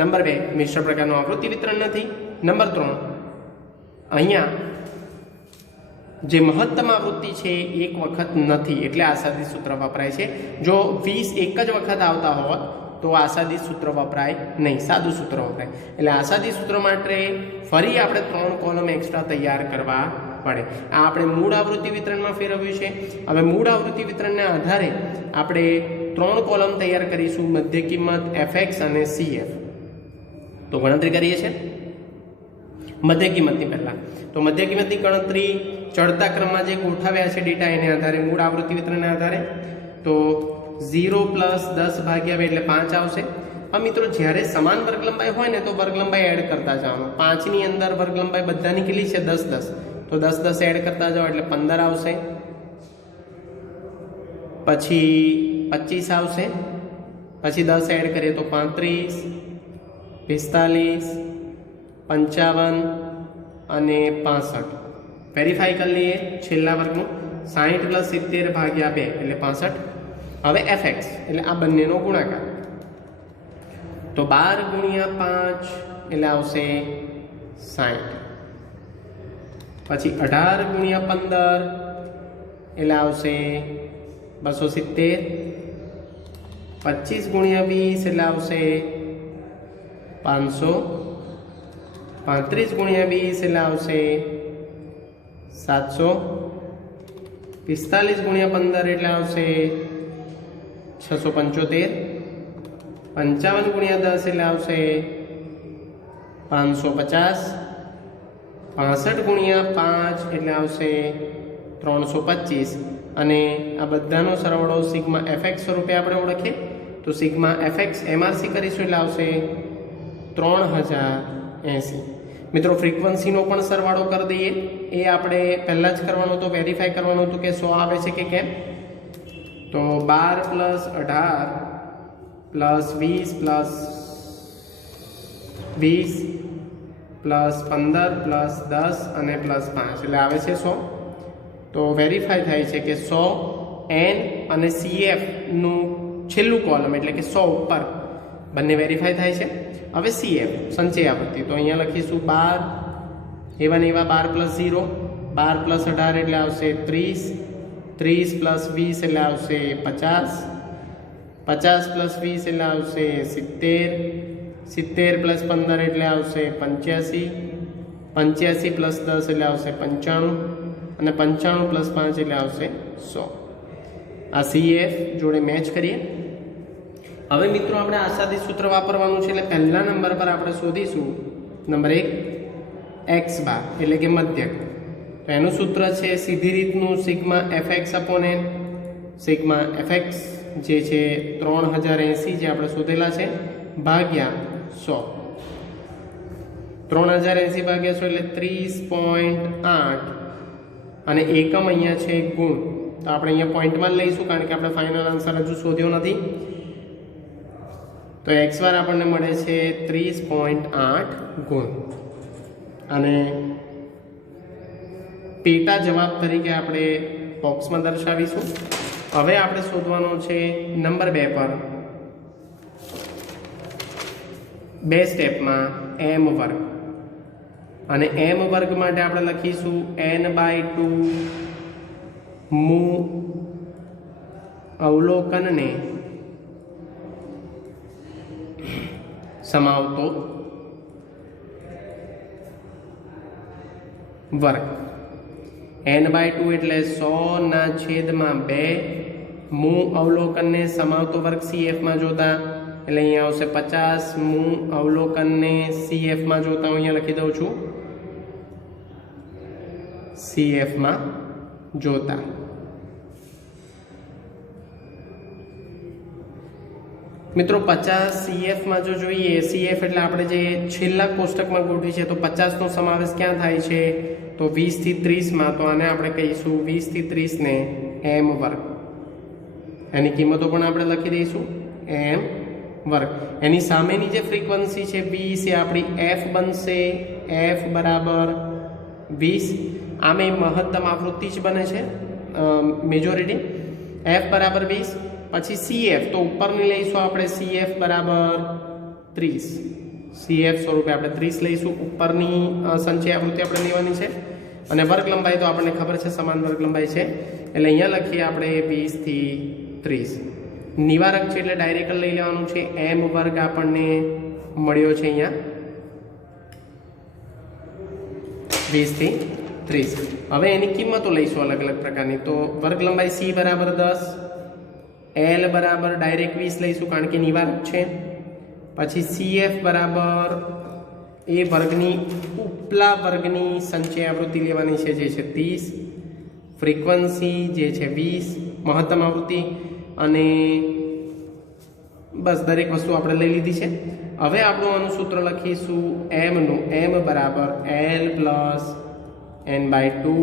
નંબર 2, મિશ્ર પ્રકારનું આવૃત્તિ વિતરણ નથી. નંબર 3, અહીંયા જે મહત્તમ આવૃત્તિ છે એક વખત નથી, એટલે આસાદી સૂત્ર વપરાય છે. જો 20 એક જ વખત આવતા હોત તો આસાદી સૂત્ર વપરાય નહીં, સાદું સૂત્ર વપરાય. એટલે આસાદી સૂત્ર માટે ફરી આપણે 3 કોલમ એક્સ્ટ્રા તૈયાર કરવા પડે. આ આપણે મૂળ આવૃત્તિ વિતરણમાં ફેરવ્યું છે. હવે મૂળ આવૃત્તિ વિતરણના આધારે આપણે 3 કોલમ તૈયાર કરીશું, મધ્ય કિંમત, fx અને cf. તો ગણતરી કરીએ છીએ મધ્ય કિંમતની પહેલા. તો મધ્ય કિંમતની ગણતરી ચડતા ક્રમમાં જે ગોઠવ્યા છે ડેટા એને આધારે, મૂળ આવૃત્તિ વિતરણના આધારે. તો 0 + 10 ભાગ્યા 2 એટલે 5 આવશે. હવે મિત્રો જ્યારે સમાન વર્ગ લંબાઈ હોય ને તો વર્ગ લંબાઈ એડ કરતા જવાનું. 5 ની અંદર વર્ગ લંબાઈ બધાની કેટલી છે? 10 10. તો 10 10 એડ કરતા જાઓ એટલે 15 આવશે. પછી 25 આવશે. પછી 10 એડ કરીએ તો 35, 45, 55 અને 65. વેરીફાઈ કરી લઈએ છેલ્લા વર્ગનું. 60 + 70 ભાગ્યા 2 એટલે 65. હવે fx એટલે આ બંનેનો ગુણાકાર. તો 12 × 5 એટલે આવશે 60. પછી 18 × 15 એટલે આવશે 270. 25 × 20 એટલે આવશે 500. 35 × 20 એટલે આવશે 700. 45 × 15 એટલે આવશે 675. 55 × 10 એટલે આવશે 550. 65 × 5 એટલે આવશે 325. અને આ બધાનો સરવાળો સિગ્મા fx સ્વરૂપે આપણે ઓળખીએ. તો સિગ્મા fx MRC કરીશું એટલે આવશે 3080. મિત્રો ફ્રીક્વન્સીનો પણ સરવાળો કરી દઈએ. એ આપણે પહેલાં જ કરવાનું હતું, વેરીફાઈ કરવાનું હતું કે 100 આવે છે કે કેમ. તો 12 + 18 + 20 + 15 + 10 અને +5 એટલે આવે છે 100. તો વેરીફાઈ થાય છે કે 100 n અને cf નું છેલ્લું કોલમ એટલે કે 100 ઉપર બંને વેરીફાઈ થાય છે. હવે cf સંચય આવૃત્તિ, તો અહીંયા લખીશું 12 એવા ને એવા 12 + 0, 12 + 18 એટલે આવશે 30, 30 + 20 એટલે આવશે 50, 50 + 20 એટલે આવશે 70, 70 + 15 એટલે આવશે 85, 85 + 10 એટલે આવશે 95 અને 95 + 5 એટલે આવશે 100. આ cf જોડે મેચ કરીએ. હવે મિત્રો આપણે આસાદી સૂત્ર વાપરવાનું છે. એટલે પહેલા નંબર પર આપણે શોધીશું નંબર 1 x બાર એટલે કે મધ્યક. તો એનું સૂત્ર છે સીધી રીતનું સિગ્મા fx/n. સિગ્મા fx જે છે 3080 જે આપણે શોધેલા છે ભાગ્યા 100. 3080 ભાગ્યા 100 એટલે 30.8 અને એકમ અહીંયા છે ગુણ. તો આપણે અહીંયા પોઈન્ટમાં લઈશું કારણ કે આપણે ફાઇનલ આન્સર હજુ શોધ્યો નથી. તો x વાર આપણને મળે છે 30.8 ગુણ. અને પેટા જવાબ તરીકે આપણે બોક્સમાં દર્શાવીશું. હવે આપણે શોધવાનો છે નંબર 2 પર 2 સ્ટેપમાં m². અને m² માટે આપણે લખીશું n/2 મૂ અવલોકનને સમાવતો વર્ગ. n/2 એટલે 100/2 મૂ અવલોકનને સમાવતો વર્ગ cfમાં જોતા એટલે અહીંયા આવશે 50 મૂ અવલોકનને cfમાં જોતા. હું અહીંયા લખી દઉં છું cfમાં જોતા. મિત્રો 50 cfમાં જો જોઈએ, cf એટલે આપણે જે છેલ્લા કોષ્ટકમાં ગોઠવી છે તો 50 નો સમાવેશ ક્યાં થાય છે? તો 20 થી 30માં. તો આને આપણે કહીશું 20 થી 30 ને m². એની કિંમતો પણ આપણે લખી દઈશું m². એની સામેની જે ફ્રીક્વન્સી છે 20 એ આપણી f બનશે. f બરાબર 20. આમે મહત્તમ આવૃત્તિ જ બને છે મેજોરિટી. f બરાબર 20. પછી CF તો ઉપરની લઈશું આપણે CF બરાબર 30, CF સ્વરૂપે આપણે 30 લઈશું, ઉપરની સંચય આવૃત્તિ આપણે લેવાની છે અને વર્ગ લંબાઈ તો આપણને ખબર છે સમાન વર્ગ લંબાઈ છે એટલે અહીંયા લખીએ આપણે 20 થી 30. નિવારક છે એટલે ડાયરેક્ટ લઈ લેવાનું છે, m વર્ગ આપણને મળ્યો છે અહીંયા 20 થી 30. હવે એની કિંમતો લઈશું અલગ અલગ પ્રકારની. તો વર્ગ લંબાઈ C બરાબર 10, L બરાબર ડાયરેક્ટ 20 લઈશું કારણ કે નિવારક છે. પછી CF બરાબર એ વર્ગની ઉપલા વર્ગની સંચય આવૃત્તિ લેવાની છે જે છે 30, ફ્રીક્વન્સી જે છે 20, મહત્તમ આવૃત્તિ અને બસ દરેક વસ્તુ આપણે લઈ લીધી છે. હવે આપણું આનું સૂત્ર લખીશું m નું, m બરાબર L plus n/2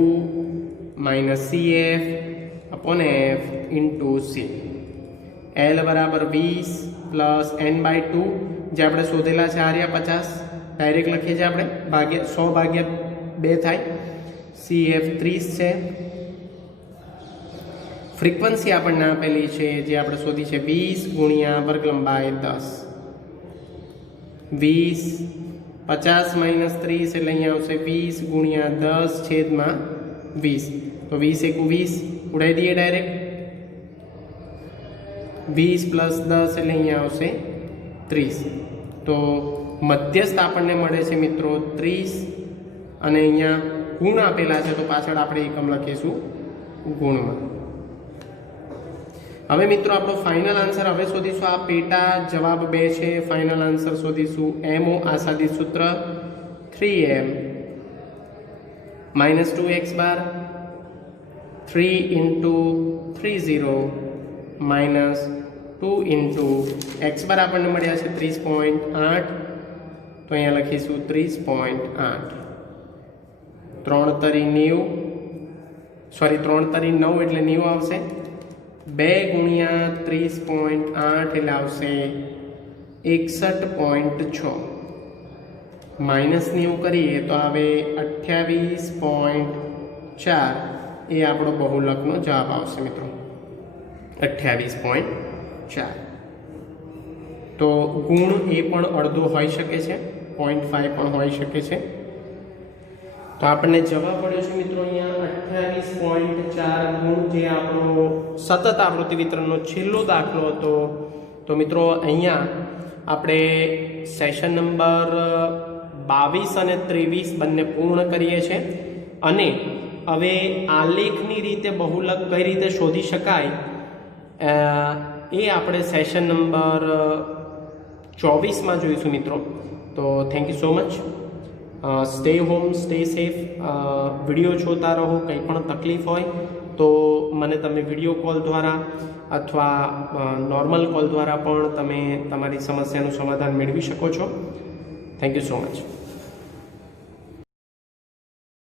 minus CF upon F into C. L બરાબર 20 પ્લસ n/2 જે આપણે શોધેલા છે આર્યા 50 ડાયરેક્ટ લખીએ છીએ આપણે, ભાગ્યા 100 ભાગ્યા 2 થાય. CF 30 છે. ફ્રીક્વન્સી આપણને આપેલી છે જે આપણે શોધી છે 20 ગુણ્યા વર્ગ લંબાઈ 10, 20 50 માઇનસ 30 એટલે અહીંયા આવશે 20 ગુણ્યા 10 છેદમાં 20. તો 20 એકુ 20 ઉડાવી દઈએ ડાયરેક્ટ, 20 પ્લસ 10 એટલે અહીંયા આવશે 30. તો મધ્યસ્થ આપણને મળે છે મિત્રો 30 અને અહીંયા ગુણ આપેલા છે તો પાછળ આપણે એકમ લખીશું ગુણમાં. હવે મિત્રો આપણો ફાઇનલ આન્સર હવે શોધીશું. આ પેટા જવાબ 2 છે. ફાઇનલ આન્સર શોધીશું MO આસાદી સૂત્ર 3m માઇનસ 2x બાર 3 ઇન્ટુ 30 માઇનસ 2 ઇન્ટુ x બાર આપણને મળ્યા છે 30.8. તો અહીંયા લખીશું 30.8. 3 તરી 90, સોરી 3 તરી 9 એટલે 90 આવશે. 2 ગુણ્યા 30.8 એટલે આવશે 61.6. માઇનસ 90 કરીએ તો આવે 28.4. એ આપણો બહુલકનો જવાબ આવશે મિત્રો, 28.4. તો ગુણ એ પણ અડધો હોઈ શકે છે, 0.5 પણ હોઈ શકે છે. તો આપણને જવાબ મળ્યો છે મિત્રો અહીંયા 28.4 ગુણ, જે આપણો સતત આવૃત્તિ વિતરણનો છેલ્લો દાખલો હતો. તો મિત્રો અહીંયા આપણે સેશન નંબર 22 અને 23 બંને પૂર્ણ કરીએ છીએ અને હવે આલેખની રીતે બહુલક કઈ રીતે શોધી શકાય એ આપણે સેશન નંબર 24માં જોઈશું મિત્રો. તો thank you so much. Stay home, stay safe. Video જોતા રહો. કંઈ પણ તકલીફ હોય તો મને તમે વિડીયો કોલ દ્વારા અથવા નોર્મલ કોલ દ્વારા પણ તમે તમારી સમસ્યાનું સમાધાન મેળવી શકો છો. Thank you so much.